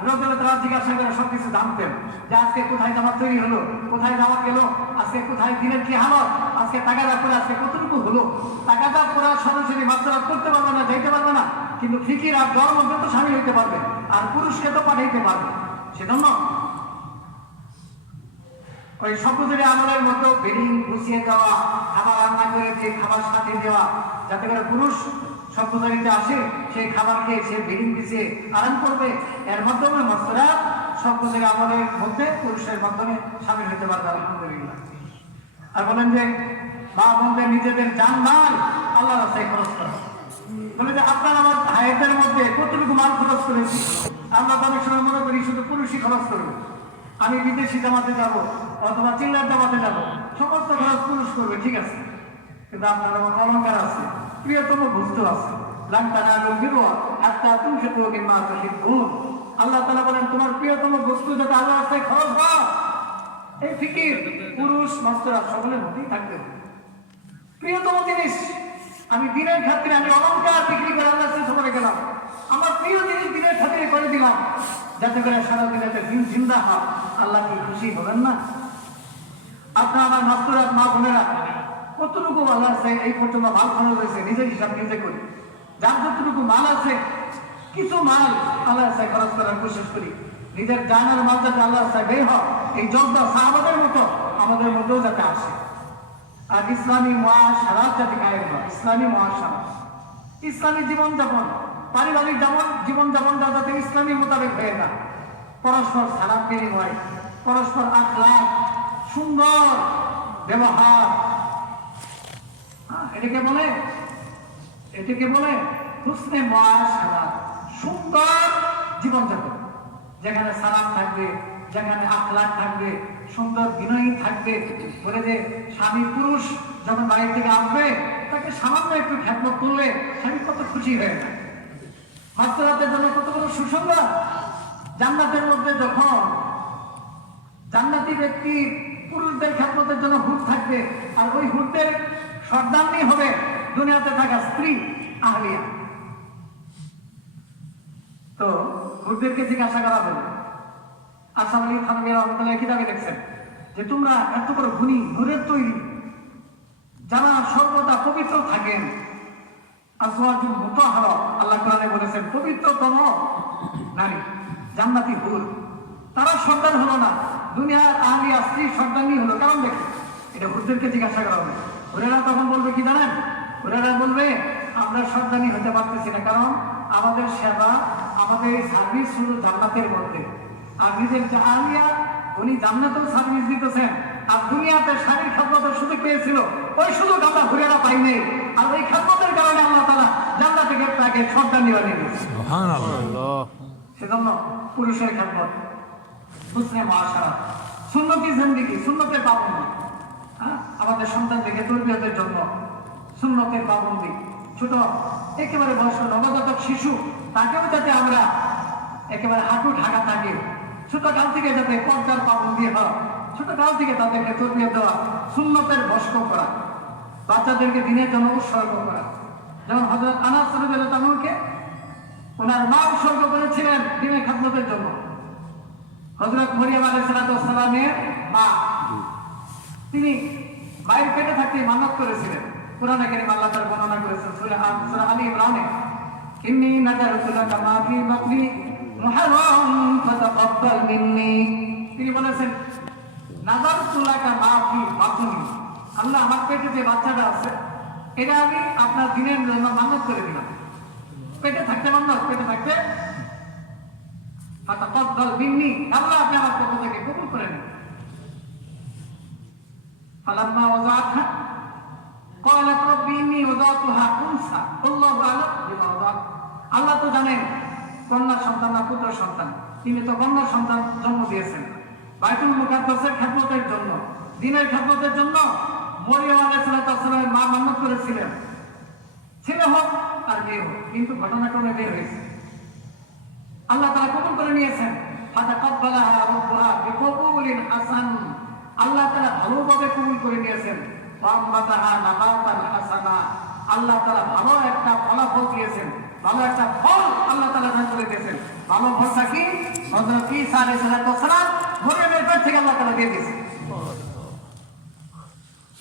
রাদিয়াল্লাহু তাআলা জিজ্ঞাসা করে সবকিছু জানতেন, যে আজকে কোথায় জামাত তৈরি হলো, কোথায় জামাত গেল, আজকে কোথায় দিনের কি হালত, আজকে তাগাদা করে আজকে কতটুকু হলো। তাগাদা করা সরাসরি মাস্টাররা করতে পারবে না, যাইতে পারবে না, কিন্তু ফিকির আর ধর্ম তো স্বামী হইতে পারবে, আর পুরুষকে তো পাঠাইতে পারবে। সেজন্য ওই সবুজের আমলের মতো বেডিং গুছিয়ে দেওয়া, খাবার রান্না করে দিয়ে খাবার সাথে দেওয়া, যাতে করে পুরুষ সভ্যতারিতে আসে, সেই খাবার খেয়ে সে বেডিং পিছিয়ে আরাম করবে। এর মাধ্যমে মাস্টাররা সভ্যতার আমলের মধ্যে পুরুষের মাধ্যমে সামিল হতে পারবে। আলহামদুলিল্লাহ। আর বলেন যে মা বোনদের নিজেদের জানমাল আল্লাহর রাস্তায় খরচ করা, বলে যে আপনার আমার হায়াতের মধ্যে কতটুকু মাল খরচ করেছি। আমরা অনেক সময় মনে করি শুধু পুরুষই খরচ করবে, আমি বিদেশি জামাতে যাব অথবা চিল্লার জামাতে যাব, সমস্ত খরচ পুরুষ করবে, ঠিক আছে, কিন্তু আপনার আমার অলঙ্কার আছে, প্রিয়তম বস্তু আছে। আল্লাহ তাআলা বলেন তোমার প্রিয়তম বস্তু যাতে আল্লাহর রাস্তায় খরচ হয়, এই ফিকির পুরুষ মাস্টাররা সকলের মধ্যেই থাকতে হবে। প্রিয়তম জিনিস আমি দিনের খাতিরে, আমি অলঙ্কার বিক্রি করে আল্লাহর কাছে গেলাম, আমার প্রিয় জিনিস দিনের খাতিরে করে দিলাম, যাতে করে সারাদিন একটা দিন জিন্দা হয়। আল্লাহ কি খুশি হবেন না? আপনার আমার মাস্টাররা, মা বোনেরা, কতটুকু মাল আছে এই পর্যন্ত মাল খরচ হয়েছে নিজের হিসাব নিজে করি। যার যতটুকু মাল আছে, কিছু মাল আল্লাহ রাস্তায় খরচ করার কোশিশ করি, নিজের জানার মাল যাতে আল্লাহ রাস্তায় বের হয়, এই যজ্ঞ সাহাবাদের মতো আমাদের মধ্যেও যাতে আসে। আর ইসলামী মুআশারাত যাতে কায়েম হয়, ইসলামী মুআশারাত, ইসলামী জীবনযাপন, পারিবারিক জীবনযাপনটা যাতে ইসলামী মোতাবেক হয়ে না, পরস্পর সালাম বিনিময়, পরস্পর আখলাক, সুন্দর ব্যবহার, এটাকে বলে হুসনে মুআশারাত, সুন্দর জীবনযাপন, যেখানে সালাম থাকবে, যেখানে আখলাক থাকবে, সুন্দর বিনয়ী থাকবে। বলে যে স্বামী পুরুষ যখন বাড়ি থেকে আসবে তাকে সামান্য একটু খেদমত করলে স্বামী কত খুশি হয়ে যায়। মাস্টারদের জন্য কত বড় সুসংবাদ। জান্নাতের মধ্যে যখন জান্নাতি ব্যক্তি পুরুষদের খেদমতের জন্য হুট থাকবে, আর ওই হুটের সর্দারনি হবে দুনিয়াতে থাকা স্ত্রী আহলিয়া। তো হুটদেরকে জিজ্ঞাসা করা হলো, আসাম আলী থানভী রহমতুল্লাহ কিতাবে দেখছেন যে তোমরা এত বড় গুণী, নূরের তৈরি, যারা সর্বদা পবিত্র থাকেন, আজওয়াজুল মুতাহহারা, আল্লাহ কোরআনে বলেছেন পবিত্রতম নারী জান্নাতি হুর, তারা সর্দার হলো না, দুনিয়ার আহলিয়া স্ত্রী সর্দারনি হলো। কারণ দেখে এটা হুরদেরকে জিজ্ঞাসা করা হবে। হুরেরা তখন বলবে কি জানেন? হুরেরা বলবে আমরা সর্দারনি হতে পারতেছি না, কারণ আমাদের সেবা, আমাদের সার্ভিস শুধু জান্নাতের মধ্যে, আর নিজের যে আহলিয়া উনি জান্নাতেও সার্ভিস দিতেছেন, আর দুনিয়াতে স্বামীর খেদমতের সুযোগ পেয়েছিল, ওই সুযোগ আমরা হুরেরা পাইনি। আর ওই খেদমতের কারণে আল্লাহ তাআলা জান্নাত থেকে তাকে সর্দারনি বানিয়ে দিয়েছে। সুবহানাল্লাহ। সেজন্য পুরুষের খেদমত, হুসনে মুআশারাত, সুন্নতি জিন্দেগি, সুন্নতের পাবন্দি, আমাদের সন্তানদেরকে তরবিয়তের জন্য সুন্নতের পাবন্দি, ছোট একেবারে বয়স্ক নবজাতক শিশু তাকেও যাতে আমরা একেবারে হাঁটু ঢাকা থাকে, ছোট কাল থেকে যাতে পর্দার পাবন্দি হয়, ছোট কাল থেকে তাদেরকে তরবিয়ত দেওয়া, সুন্নতের বশক করা, বাচ্চাদেরকে দিনের জন্য উৎসর্গ করা। যেমন হযরত আনাস রাদিয়াল্লাহু আনহুকে ওনার মা উৎসর্গ করেছিলেন দিনের খেদমতের জন্য। হযরত মরিয়ম আলাইহিস সালামের মা, তিনি মায়ের পেটে থাকতে মান্নাত করেছিলেন। কোরআনে কারীম আল্লাহ তাআলা বর্ণনা করেছেন সূরা আলী ইমরানে, ইন্নী নাযারতু লাকা মা ফি বাতনি মুহাররাম ফাতাকাব্বাল মিন্নি। তিনি বলেছেন নাযারতু লাকা মা ফি বাতনি, আল্লাহ আমার পেটে যে বাচ্চাটা আছে এটা আমি আপনার দিনের জন্য মান্নাত করে দিলাম, পেটে থাকতে মানুষ পেটে থাকতে ফাতাকাব্বাল মিন্নি, আল্লাহ আপনি আমার পক্ষ থেকে কবুল করে নিন। ফালাম্মা ওয়াযাআতহা ক্বালাত রাব্বি ইন্নী ওয়াযাতুহা উনসা আল্লাহু আ'লাম বিমা ওয়াযাত। আল্লাহ তো জানেন কন্যা সন্তান না পুত্র সন্তান, তিনি তো কন্যা সন্তান জন্ম দিয়েছেন বাইতুল মুকাদ্দাসের খেদমতের জন্য, দ্বীনের খেদমতের জন্য। মরিয়ম আলাইহিস সালামের মা মান্নত করেছিলেন ছেলে হোক আর মেয়ে হোক, কিন্তু ঘটনাক্রমে বের হয়েছে। আল্লাহ তাআলা কবুল করে নিয়েছেন। ফাতাকাব্বালাহা রাব্বুহা বিকবুলিন হাসান, আল্লাহ তাআলা ভালোভাবে কবুল করে নিয়েছেন। ওয়াম্বাতাহা নাবাতান হাসানা, আল্লাহ তাআলা ভালো একটা ফলাফল দিয়েছেন, ভালো একটা ফল আল্লাহ তাআলা দান করে দিয়েছেন। ভালো ফলটা কি? হযরত ঈসা আলাইহিস সালাম মরিয়মের পেট থেকে আল্লাহ তাআলা দিয়ে দিয়েছেন।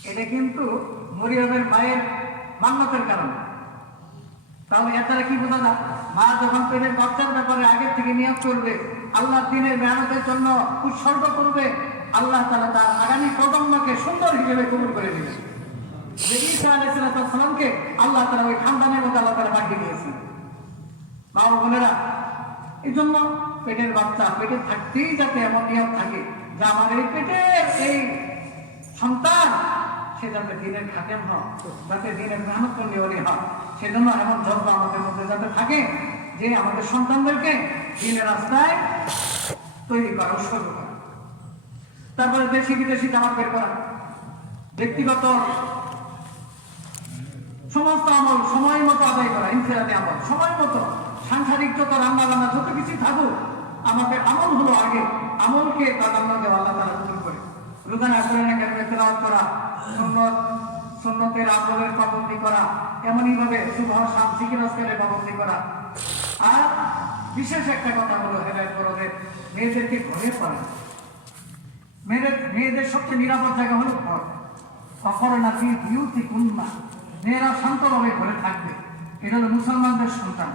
এটা কিন্তু মরিয়মের মায়ের মান্যতের কারণে। তাহলে এটারা কি বোঝা যায়? মা যখন পেটের বাচ্চার ব্যাপারে আগের থেকে নিয়ত করবে, আল্লাহর দ্বীনের মেহনতের জন্য উৎসর্গ করবে, আল্লাহ তাআলা তার আগামী প্রজন্মকে সুন্দর হিসেবে কবুল করে দিবেন। যে ঈসা আলাইহিস সালামকে আল্লাহ তাআলা ওই খানদানের মধ্যে আল্লাহ তাআলা পাঠিয়ে দিয়েছেন। মা ও বোনেরা, এই জন্য পেটের বাচ্চা পেটে থাকতেই যাতে এমন নিয়ত থাকে যে আমার এই পেটের এই সন্তান সে যাতে দ্বীনের খাদেম হয়, যাতে দ্বীনের মেহনত করলে ওরে হয়, সেজন্য এমন জজ্বা আমাদের মধ্যে যাতে থাকে যে আমাদের সন্তানদেরকে দ্বীনের রাস্তায় তৈরি করা, উৎসর্গ করা। তারপরে দেশি বিদেশি জামা বের করা, ব্যক্তিগত সমস্ত আমল সময় মতো আদায় করা, ইনফিরাদি আমল সময় মতো। সাংসারিক যত রান্না বান্না যত কিছু থাকুক, আমাদের আমল হলো আগে, আমলকে প্রাধান্য দেওয়া আল্লাহ তাআলা কবুল করে। রোজানা কোরআন কারিমের তেলাওয়াত করা, সুন্নতের আমলের পাবন্দি করা, এমনই ভাবে সুবহ শাম জিকির আজকারের পাবন্দি করা। আর বিশেষ একটা কথা হলো হেদায়েত করবে মেয়েদেরকে ঘরে পড়ে। মেয়েদের সবচেয়ে নিরাপদ জায়গা হলো ঘর। অপরনা ফি বিউতিকুন্না, মেয়েরা শান্তভাবে ঘরে থাকবে। এটা হলো মুসলমানদের সন্তান,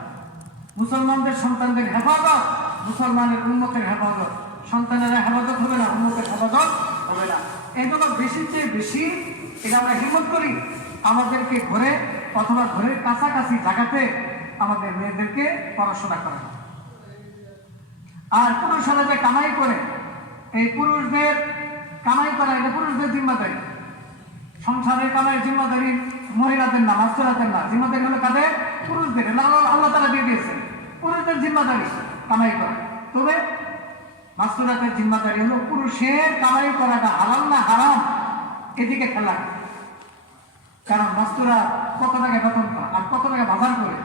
মুসলমানদের সন্তানদের হেফাজত, মুসলমানের উম্মতের হেফাজত। সন্তানেরা হেফাজত হবে না, উম্মতের হেফাজত হবে না। এই জন্য বেশির চেয়ে বেশি এটা আমরা হিম্মত করি আমাদেরকে ঘরে অথবা ঘরের কাছাকাছি জায়গাতে আমাদের মেয়েদেরকে পড়াশোনা করা। আর পুরুষরা যে কামাই করে, এই পুরুষদের কামাই করা এটা পুরুষদের জিম্মাদারি। সংসারের কামাইয়ের জিম্মাদারি মহিলাদের না, মাস্টারাদের না, জিম্মাদারি হলো কাদের? পুরুষদের। আল্লাহ তাআলা দিয়ে দিয়েছে পুরুষদের জিম্মাদারি কামাই করা। তবে মাস্টারাদের জিম্মাদারি হলো পুরুষের কামাই করাটা হালাল না হারাম এদিকে খেলা। কারণ মাস্টাররা কত টাকা বেতন পায় আর কত টাকা বাজার করে,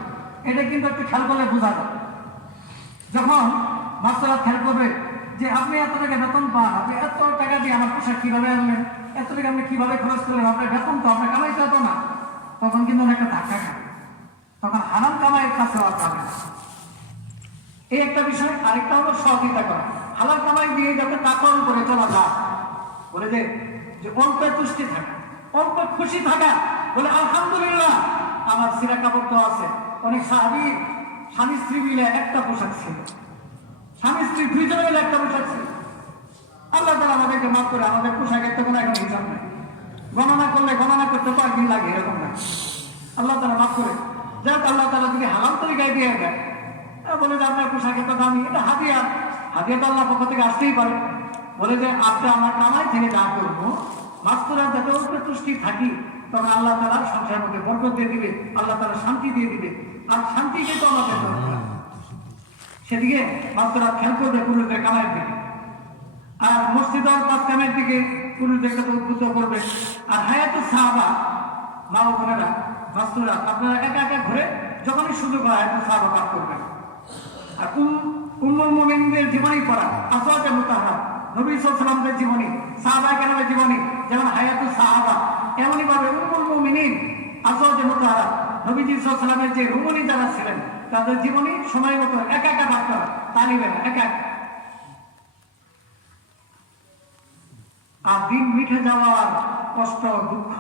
এটা কিন্তু একটু খেয়াল করলে বোঝা যায়। যখন মাস্টাররা খেয়াল করবে যে আপনি এত টাকা বেতন পান, আপনি এত টাকা দিয়ে আমার পোশাক কিভাবে আনলেন, এত টাকা আপনি কিভাবে খরচ করলেন, আপনার বেতন তো আপনার কামাইতে হতো না, তখন কিন্তু অনেকটা ধাক্কা খায়। তখন হারাম কামাইয়ের কাছে আর যাবে না। এই একটা বিষয়। আরেকটা হলো সহযোগিতা করা, হালাল কামাই দিয়ে যাতে টাকার উপরে চলা যায়। বলে যে অল্প তুষ্টি থাকা, অল্প খুশি থাকা, বলে আলহামদুলিল্লাহ আমার সিরা কাপড় তো আছে। অনেক সাহাবী স্বামী স্ত্রী মিলে একটা পোশাক ছিল, স্বামী স্ত্রী দুইজনে মিলে একটা পোশাক ছিল। আল্লাহ তাআলা আমাদেরকে মাফ করে, আমাদের পোশাকের তো কোনো এখন হিসাব নেই, গণনা করলে গণনা করতে কয়েকদিন লাগে, এরকম না। আল্লাহ তাআলা মাফ করে। যাক, আল্লাহ তাআলা যদি হালাল তরিকায় দিয়ে দেয়, বলে যে আপনার পোশাকের তো দামি, এটা হাদিয়া, হাদিয়া তো আল্লাহ পক্ষ থেকে আসতেই পারে। বলে যে আপনি আমার কামাই থেকে যা করবো, মাস্তুরা যাতে অল্প তুষ্টি থাকি, তখন আল্লাহ তাআলা সংসারের মধ্যে বরকত দিয়ে দিবে, আল্লাহ তাআলা শান্তি দিয়ে দিবে। আর শান্তিকে তো আমাদের দরকার, সেদিকে মাস্তুরা খেয়াল করবে পুরুষদের কামাইয়ের দিকে। আর মসজিদ আর পাঁচ কামের দিকে পুরুষদেরকে উদ্বুদ্ধ করবে। আর হায়াতুস সাহাবা, মা ও বোনেরা, মাস্তুরা আপনারা একা একা ঘুরে যখনই সুযোগ হয় হায়াতুস সাহাবা পাঠ করবেন। আর উম্মুল মুমিনিনদের জীবনী পড়া, আসওয়াজে মুতাহহারা, নবী সাল্লাল্লাহু আলাইহি ওয়াসাল্লামের জীবনী, সাহাবায়ে কেরামের জীবনী, যেমন হায়াতুস সাহাবা, এমনই ভাবে উম্মুল মুমিনিন, আসওয়াজে মুতাহহারা, নবীজি সাল্লাল্লাহু আলাইহি ওয়াসাল্লামের যে রুমনী যারা ছিলেন তাদের জীবনী সময় মতো একা একা পাঠ করা, তা নিবে না, একা। আর দিন মিঠে যাওয়ার কষ্ট দুঃখ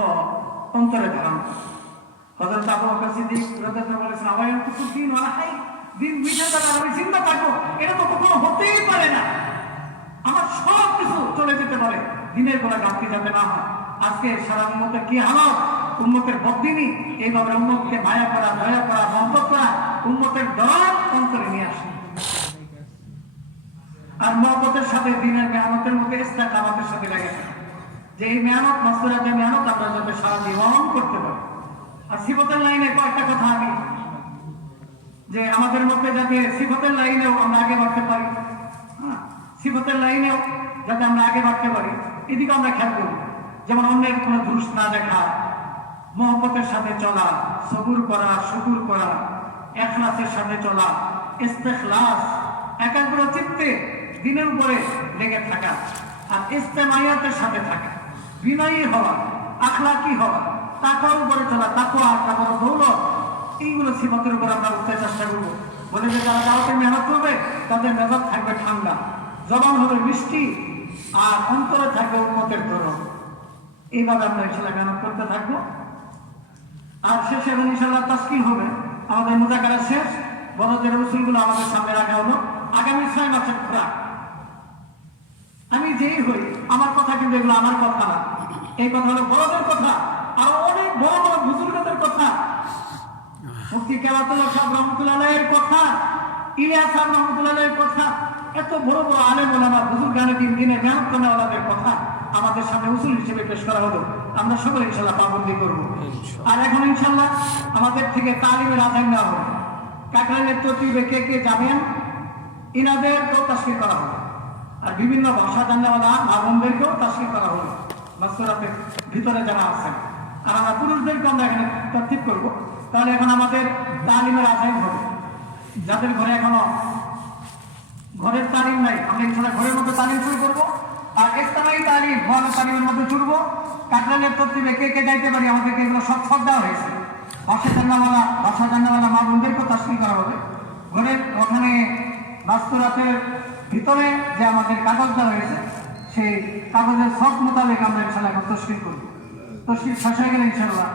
অন্তরে ধারণ করা। হযরত আবু বকর সিদ্দিক রাদিয়াল্লাহু আনহু বলেছেন, আমার তো দিন ওয়ালা হাই, দিন মিঠে যাবে, আমি চিন্তা থাকবো, এটা তো কখনো হতেই পারে না, আমার সব কিছু চলে যেতে পারে, দিনের কোনো ঘাটতি যাতে না হয়। আজকে সারা উম্মতের কি হালত, উম্মতের বদিনী, এইভাবে উম্মতকে মায়া করা, দয়া করা, মহব্বত করা, উম্মতের দরদ অন্তরে নিয়ে আসে। আর মহব্বতের সাথে দিনের মেহনতের মধ্যে ইস্তেকামাতের সাথে লাগে যে এই মেহনত মাসুরাতে মেহনত আমরা যাতে সারা জীবন করতে পারি। আর সিফতের লাইনে কয়েকটা কথা আমি যে আমাদের মধ্যে যাতে সিফতের লাইনেও আমরা আগে বাড়তে পারি, হ্যাঁ, সিফতের লাইনেও যাতে আমরা আগে বাড়তে পারি, এদিকে আমরা খেয়াল করব। যেমন অন্যের কোনো দোষ না দেখা, মহব্বতের সাথে চলা, সবুর করা, শুকুর করা, ইখলাসের সাথে চলা, ইস্তেখলাস, একাগ্র চিত্তে দিনের উপরে লেগে থাকা, আর ইস্তেমাইয়াতের সাথে থাকা, বিনয়ী হওয়া, আখলাকি হওয়া, তাকওয়ার উপরে চলা, তাকওয়া, তারপর দৌলত, এইগুলো সিফতের উপর আমরা উঠতে চেষ্টা করবো। বলে যে যারা দাওয়াতে মেহনত করবে তাদের মেজাজ থাকবে ঠান্ডা, জবান হবে মিষ্টি, আর অন্তরে থাকবে উম্মতের দরদ। এইভাবে আমরা ইনশাল্লাহ মেহনত করতে থাকবো। আর শেষে ইনশাল্লাহ তাসকিন হবে, আমাদের মুযাকারা শেষ, বড়দের রসুলগুলো আমাদের সামনে রাখা হলো। আগামী 6 মাসের খোরাক, আমি যেই হই, আমার কথা কিন্তু এগুলো আমার কথা না, এই কথা হলো বড়দের কথা, আর অনেক বড় বড় বুজুর্গদের কথা, মুফতি কেরাতুল্লাহ সাহেব রহমতুল্লাহ আলাইহির কথা, ইলিয়াস সাহেব রহমতুল্লাহ আলাইহির কথা, এত বড় বড় আলেম ওলামা বুজুর্গানে দিনে মেহনত করেওয়ালাদের কথা আমাদের সামনে উসুল হিসেবে পেশ করা হলো। আমরা সকলে ইনশাল্লাহ পাবন্দি করবো। আর এখন ইনশাল্লাহ আমাদের থেকে তালিমের আদায় নেওয়া হবে। কাকরাইলের তরতিবে কে কে যাবেন ইনাদেরকেও তাসকির করা হবে, আর বিভিন্ন ভাষা জানাওয়ালা মা বোনদেরকেও তাসকির করা হলো মাসুরাতের ভিতরে যারা আছেন। আর আমরা পুরুষদেরকে আমরা এখানে তরতিব করবো। তাহলে এখন আমাদের তালিমের আদায় হবে। যাদের ঘরে এখনো ঘরের তালিম নাই, আমরা ইনশাল্লাহ ঘরের মধ্যে তালিম শুরু করবো। আর ইসলামী তালিম ভালো তালিমের মধ্যে ছুটবো। কাকরাইলের তরতিবে কে কে যাইতে পারি আমাদেরকে এগুলো সব দেওয়া হয়েছে। ভাষা জান্নাওয়ালা মা বোনদেরকেও তাসকির করা হবে। ঘরের ওখানে মাসুরাতের ভিতরে যে আমাদের কাগজ দেওয়া হয়েছে, সেই কাগজের সব মোতাবেক আমরা ইনশাল্লাহ এখন তসকির করবো। তসকির শেষ হয়ে গেলে ইনশাল্লাহ